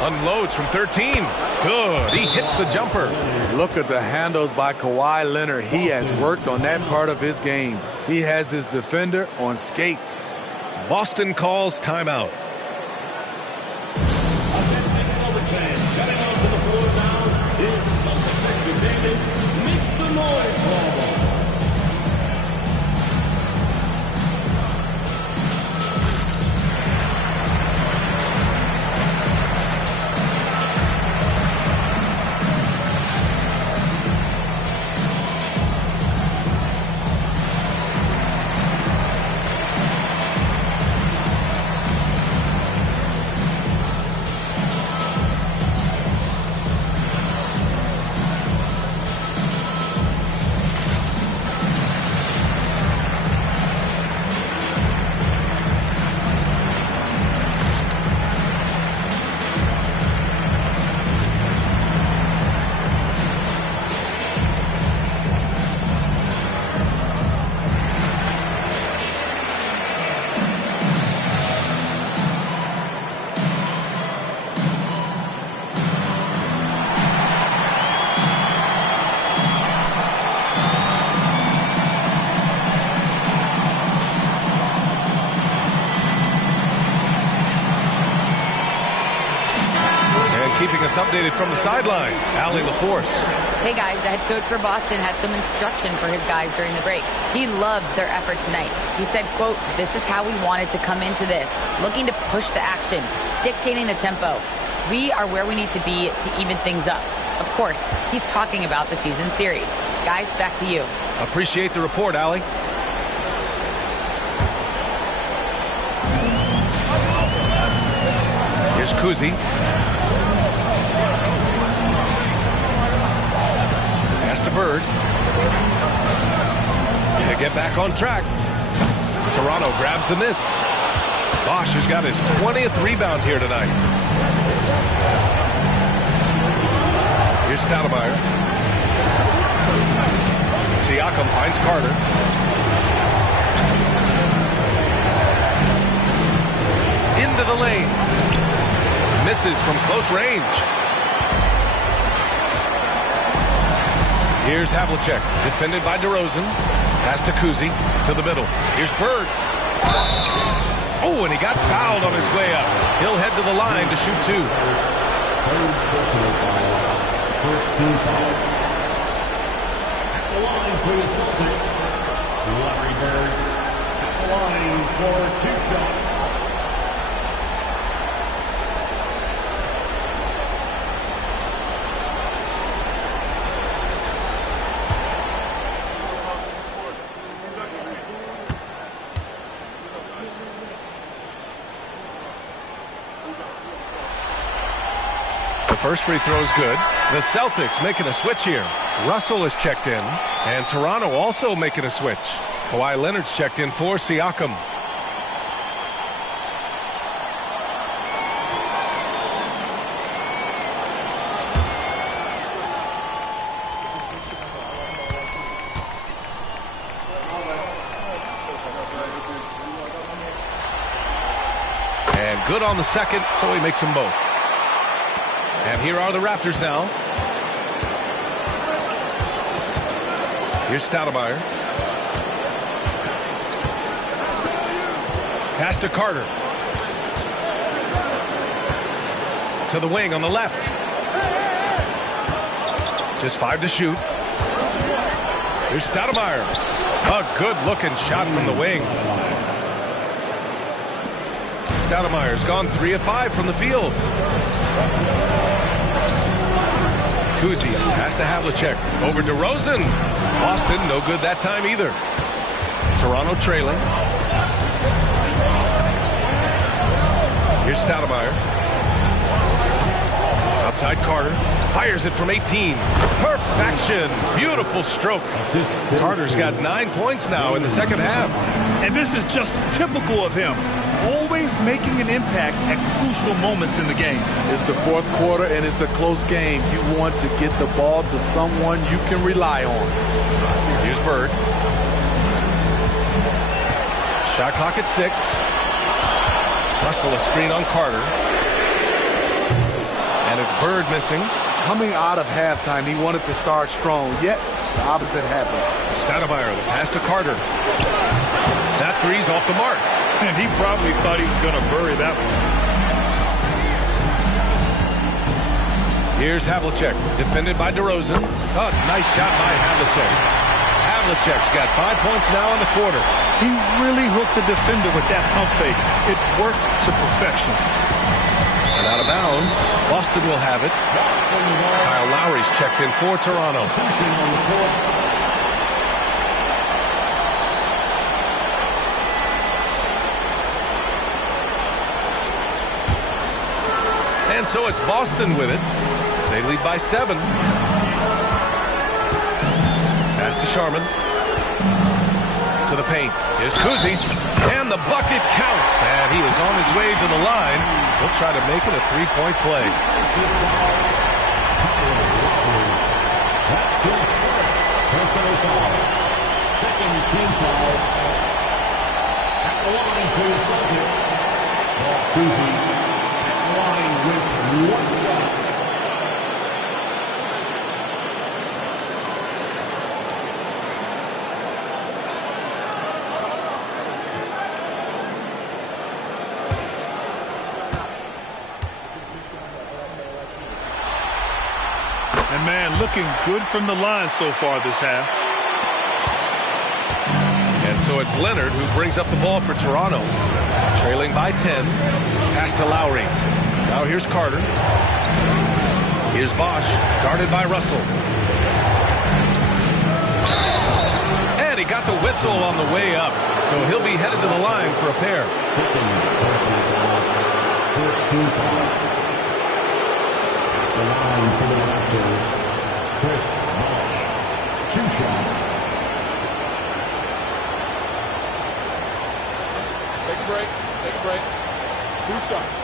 Unloads from 13. Good. He hits the jumper. Look at the handles by Kawhi Leonard. He has worked on that part of his game. He has his defender on skates. Boston calls timeout. Make some noise, Bravo. keeping us updated from the sideline. Allie LaForce. Hey guys, the head coach for Boston had some instruction for his guys during the break. He loves their effort tonight. He said, quote, "This is how we wanted to come into this, looking to push the action, dictating the tempo. We are where we need to be to even things up." Of course, he's talking about the season series. Guys, back to you. Appreciate the report, Allie. Here's Kuzi. Pass to Bird. To get back on track. Toronto grabs the miss. Bosch has got his 20th rebound here tonight. Here's Stoudemire. Siakam finds Carter. Into the lane. Misses from close range. Here's Havlicek, defended by DeRozan. Pass to Kuzi, to the middle. Here's Bird. Oh, and he got fouled on his way up. He'll head to the line to shoot two. Third personal foul. First team foul. At the line for the Celtics, Larry Bird. At the line for two shots. First free throw is good. The Celtics making a switch here. Russell is checked in, and Toronto also making a switch. Kawhi Leonard's checked in for Siakam. And good on the second, so he makes them both. And here are the Raptors now. Here's Stoudemire. Pass to Carter. To the wing on the left. Just 5 to shoot. Here's Stoudemire. A good-looking shot from the wing. Stoudemire's gone 3 of 5 from the field. Kuzi pass to Havlicek. Over DeRozan. Boston, no good that time either. Toronto trailing. Here's Stoudemire. Outside Carter. Fires it from 18. Perfection. Beautiful stroke. Carter's got 9 points now in the second half. And this is just typical of him. Always making an impact at crucial moments in the game. It's the fourth quarter, and it's a close game. You want to get the ball to someone you can rely on. Here's Bird. Shot clock at 6. Russell a screen on Carter. And it's Bird missing. Coming out of halftime, he wanted to start strong, yet the opposite happened. Stoudemire, the pass to Carter. That three's off the mark. And he probably thought he was going to bury that one. Here's Havlicek, defended by DeRozan. Oh, nice shot by Havlicek. Havlicek's got 5 points now in the quarter. He really hooked the defender with that pump fake. It worked to perfection. And out of bounds, Boston will have it. Kyle Lowry's checked in for Toronto. And so it's Boston with it. They lead by 7. Pass to Sharman. To the paint. Here's Kuzi. And the bucket counts. And he is on his way to the line. He'll try to make it a 3-point play. Second team foul. At the line for the Celtics. Kuzi at the line with 1 shot. And, man, looking good from the line so far this half. And so it's Leonard who brings up the ball for Toronto. Trailing by 10. Pass to Lowry. Now here's Carter. Here's Bosch, guarded by Russell. And he got the whistle on the way up. So he'll be headed to the line for a pair. First team foul. The line for the Raptors. Chris Bosch. 2 shots. Take a break. Take a break. 2 shots.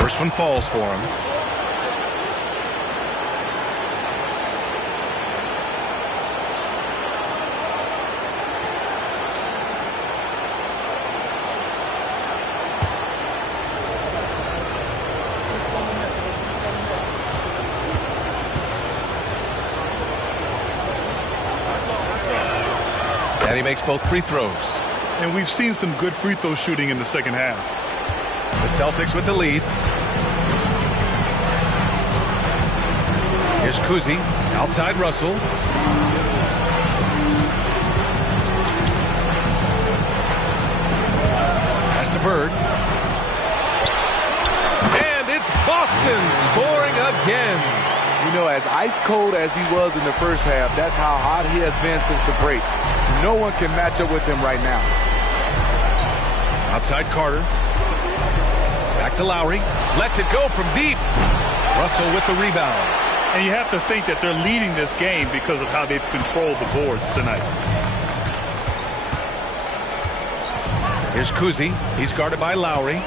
First one falls for him. And he makes both free throws. And we've seen some good free throw shooting in the second half. The Celtics with the lead. Here's Kuzi, outside Russell. Pass to Bird. And it's Boston scoring again. You know, as ice cold as he was in the first half, that's how hot he has been since the break. No one can match up with him right now. Outside Carter. Back to Lowry. Lets it go from deep. Russell with the rebound. And you have to think that they're leading this game because of how they've controlled the boards tonight. Here's Kuzi. He's guarded by Lowry.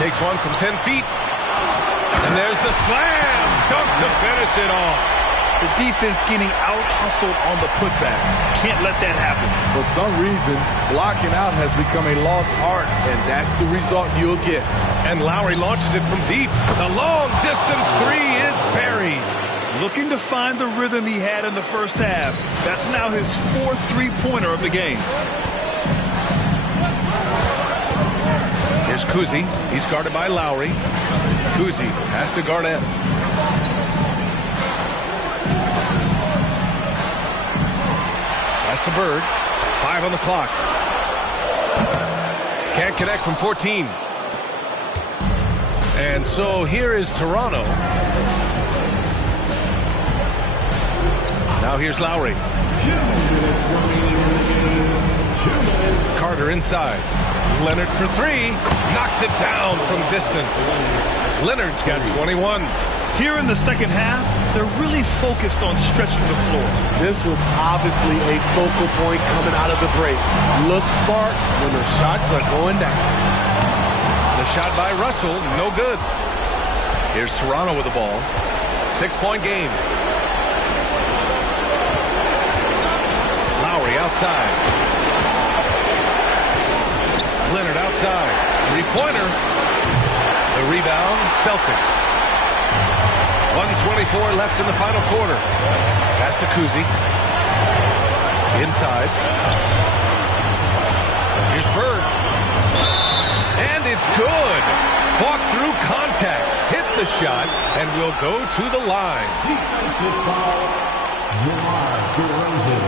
Takes one from 10 feet. And there's the slam dunk to finish it off. The defense getting out-hustled on the putback. Can't let that happen. For some reason, blocking out has become a lost art, and that's the result you'll get. And Lowry launches it from deep. The long-distance three is buried. Looking to find the rhythm he had in the first half. That's now his 4th three-pointer of the game. Here's Kuzi. He's guarded by Lowry. Kuzi has to Garnett. Pass to Bird. 5 on the clock. Can't connect from 14. And so here is Toronto. Now here's Lowry. Carter inside. Leonard for 3. Knocks it down from distance. Leonard's got 21. Here in the second half, they're really focused on stretching the floor. This was obviously a focal point coming out of the break. Look smart when the shots are going down. The shot by Russell, no good. Here's Toronto with the ball. 6-point game. Lowry outside. Leonard outside. 3-pointer. The rebound, Celtics. 1:24 left in the final quarter. Pass to Kuzi. Inside. Here's Bird. And it's good. Fought through contact. Hit the shot and will go to the line. Defensive foul. DeMar DeRozan.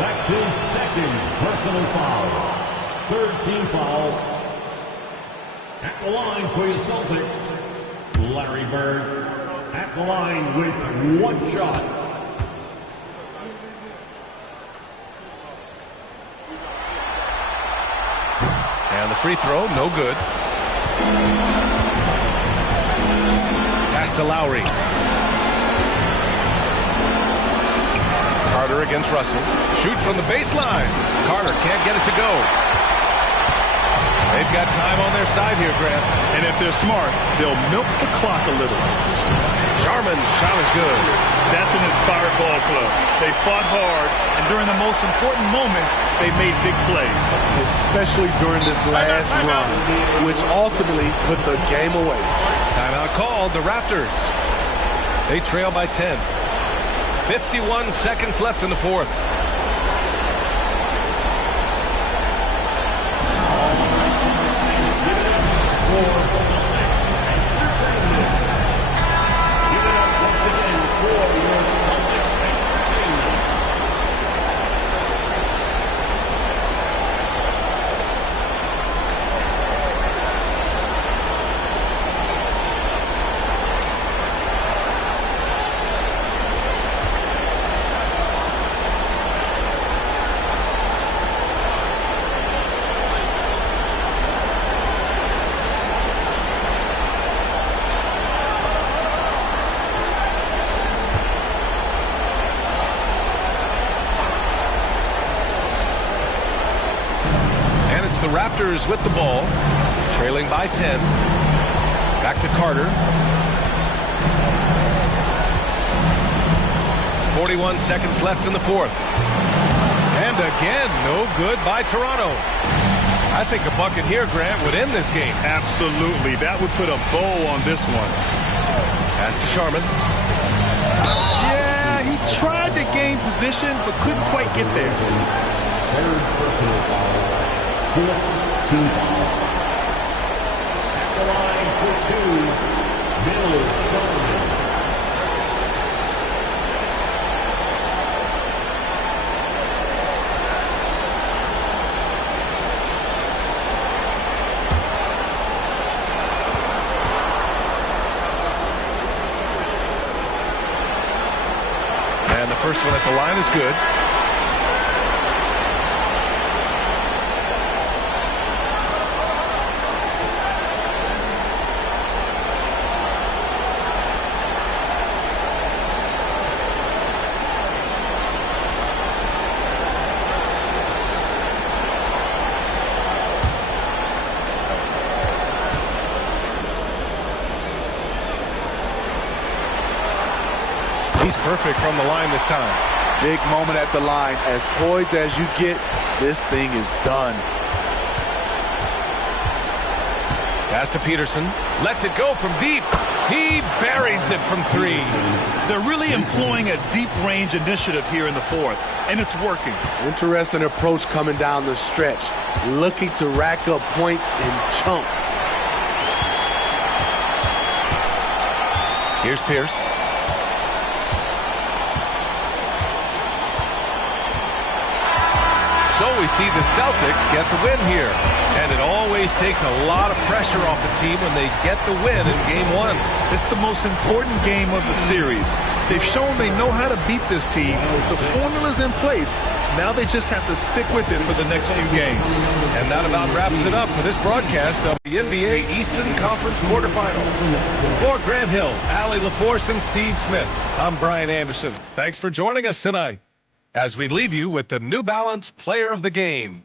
That's his 2nd personal foul. 3rd team foul. At the line for your Celtics, Larry Bird. At the line with 1 shot. And the free throw, no good. Pass to Lowry. Carter against Russell. Shoots from the baseline. Carter can't get it to go. They've got time on their side here, Grant. And if they're smart, they'll milk the clock a little. Sharman's shot is good. That's an inspired ball club. They fought hard, and during the most important moments, they made big plays. Especially during this last run, which ultimately put the game away. Timeout called, the Raptors. They trail by 10. 51 seconds left in the fourth. The Raptors with the ball, trailing by 10. Back to Carter. 41 seconds left in the fourth. And again, no good by Toronto. I think a bucket here, Grant, would end this game. Absolutely. That would put a bow on this one. Pass to Sharman. Yeah, he tried to gain position, but couldn't quite get there. Third personal foul. Fourth team foul. At the line for two, Bill Sharman. And the first one at the line is good. He's perfect from the line this time. Big moment at the line. As poised as you get, this thing is done. Pass to Peterson. Lets it go from deep. He buries it from three. They're really employing a deep range initiative here in the fourth, and it's working. Interesting approach coming down the stretch. Looking to rack up points in chunks. Here's Pierce. So we see the Celtics get the win here. And it always takes a lot of pressure off a team when they get the win in game one. It's the most important game of the series. They've shown they know how to beat this team. The formula's in place. Now they just have to stick with it for the next few games. And that about wraps it up for this broadcast of the NBA Eastern Conference quarterfinals. For Grant Hill, Allie LaForce, and Steve Smith, I'm Brian Anderson. Thanks for joining us tonight as we leave you with the New Balance Player of the Game.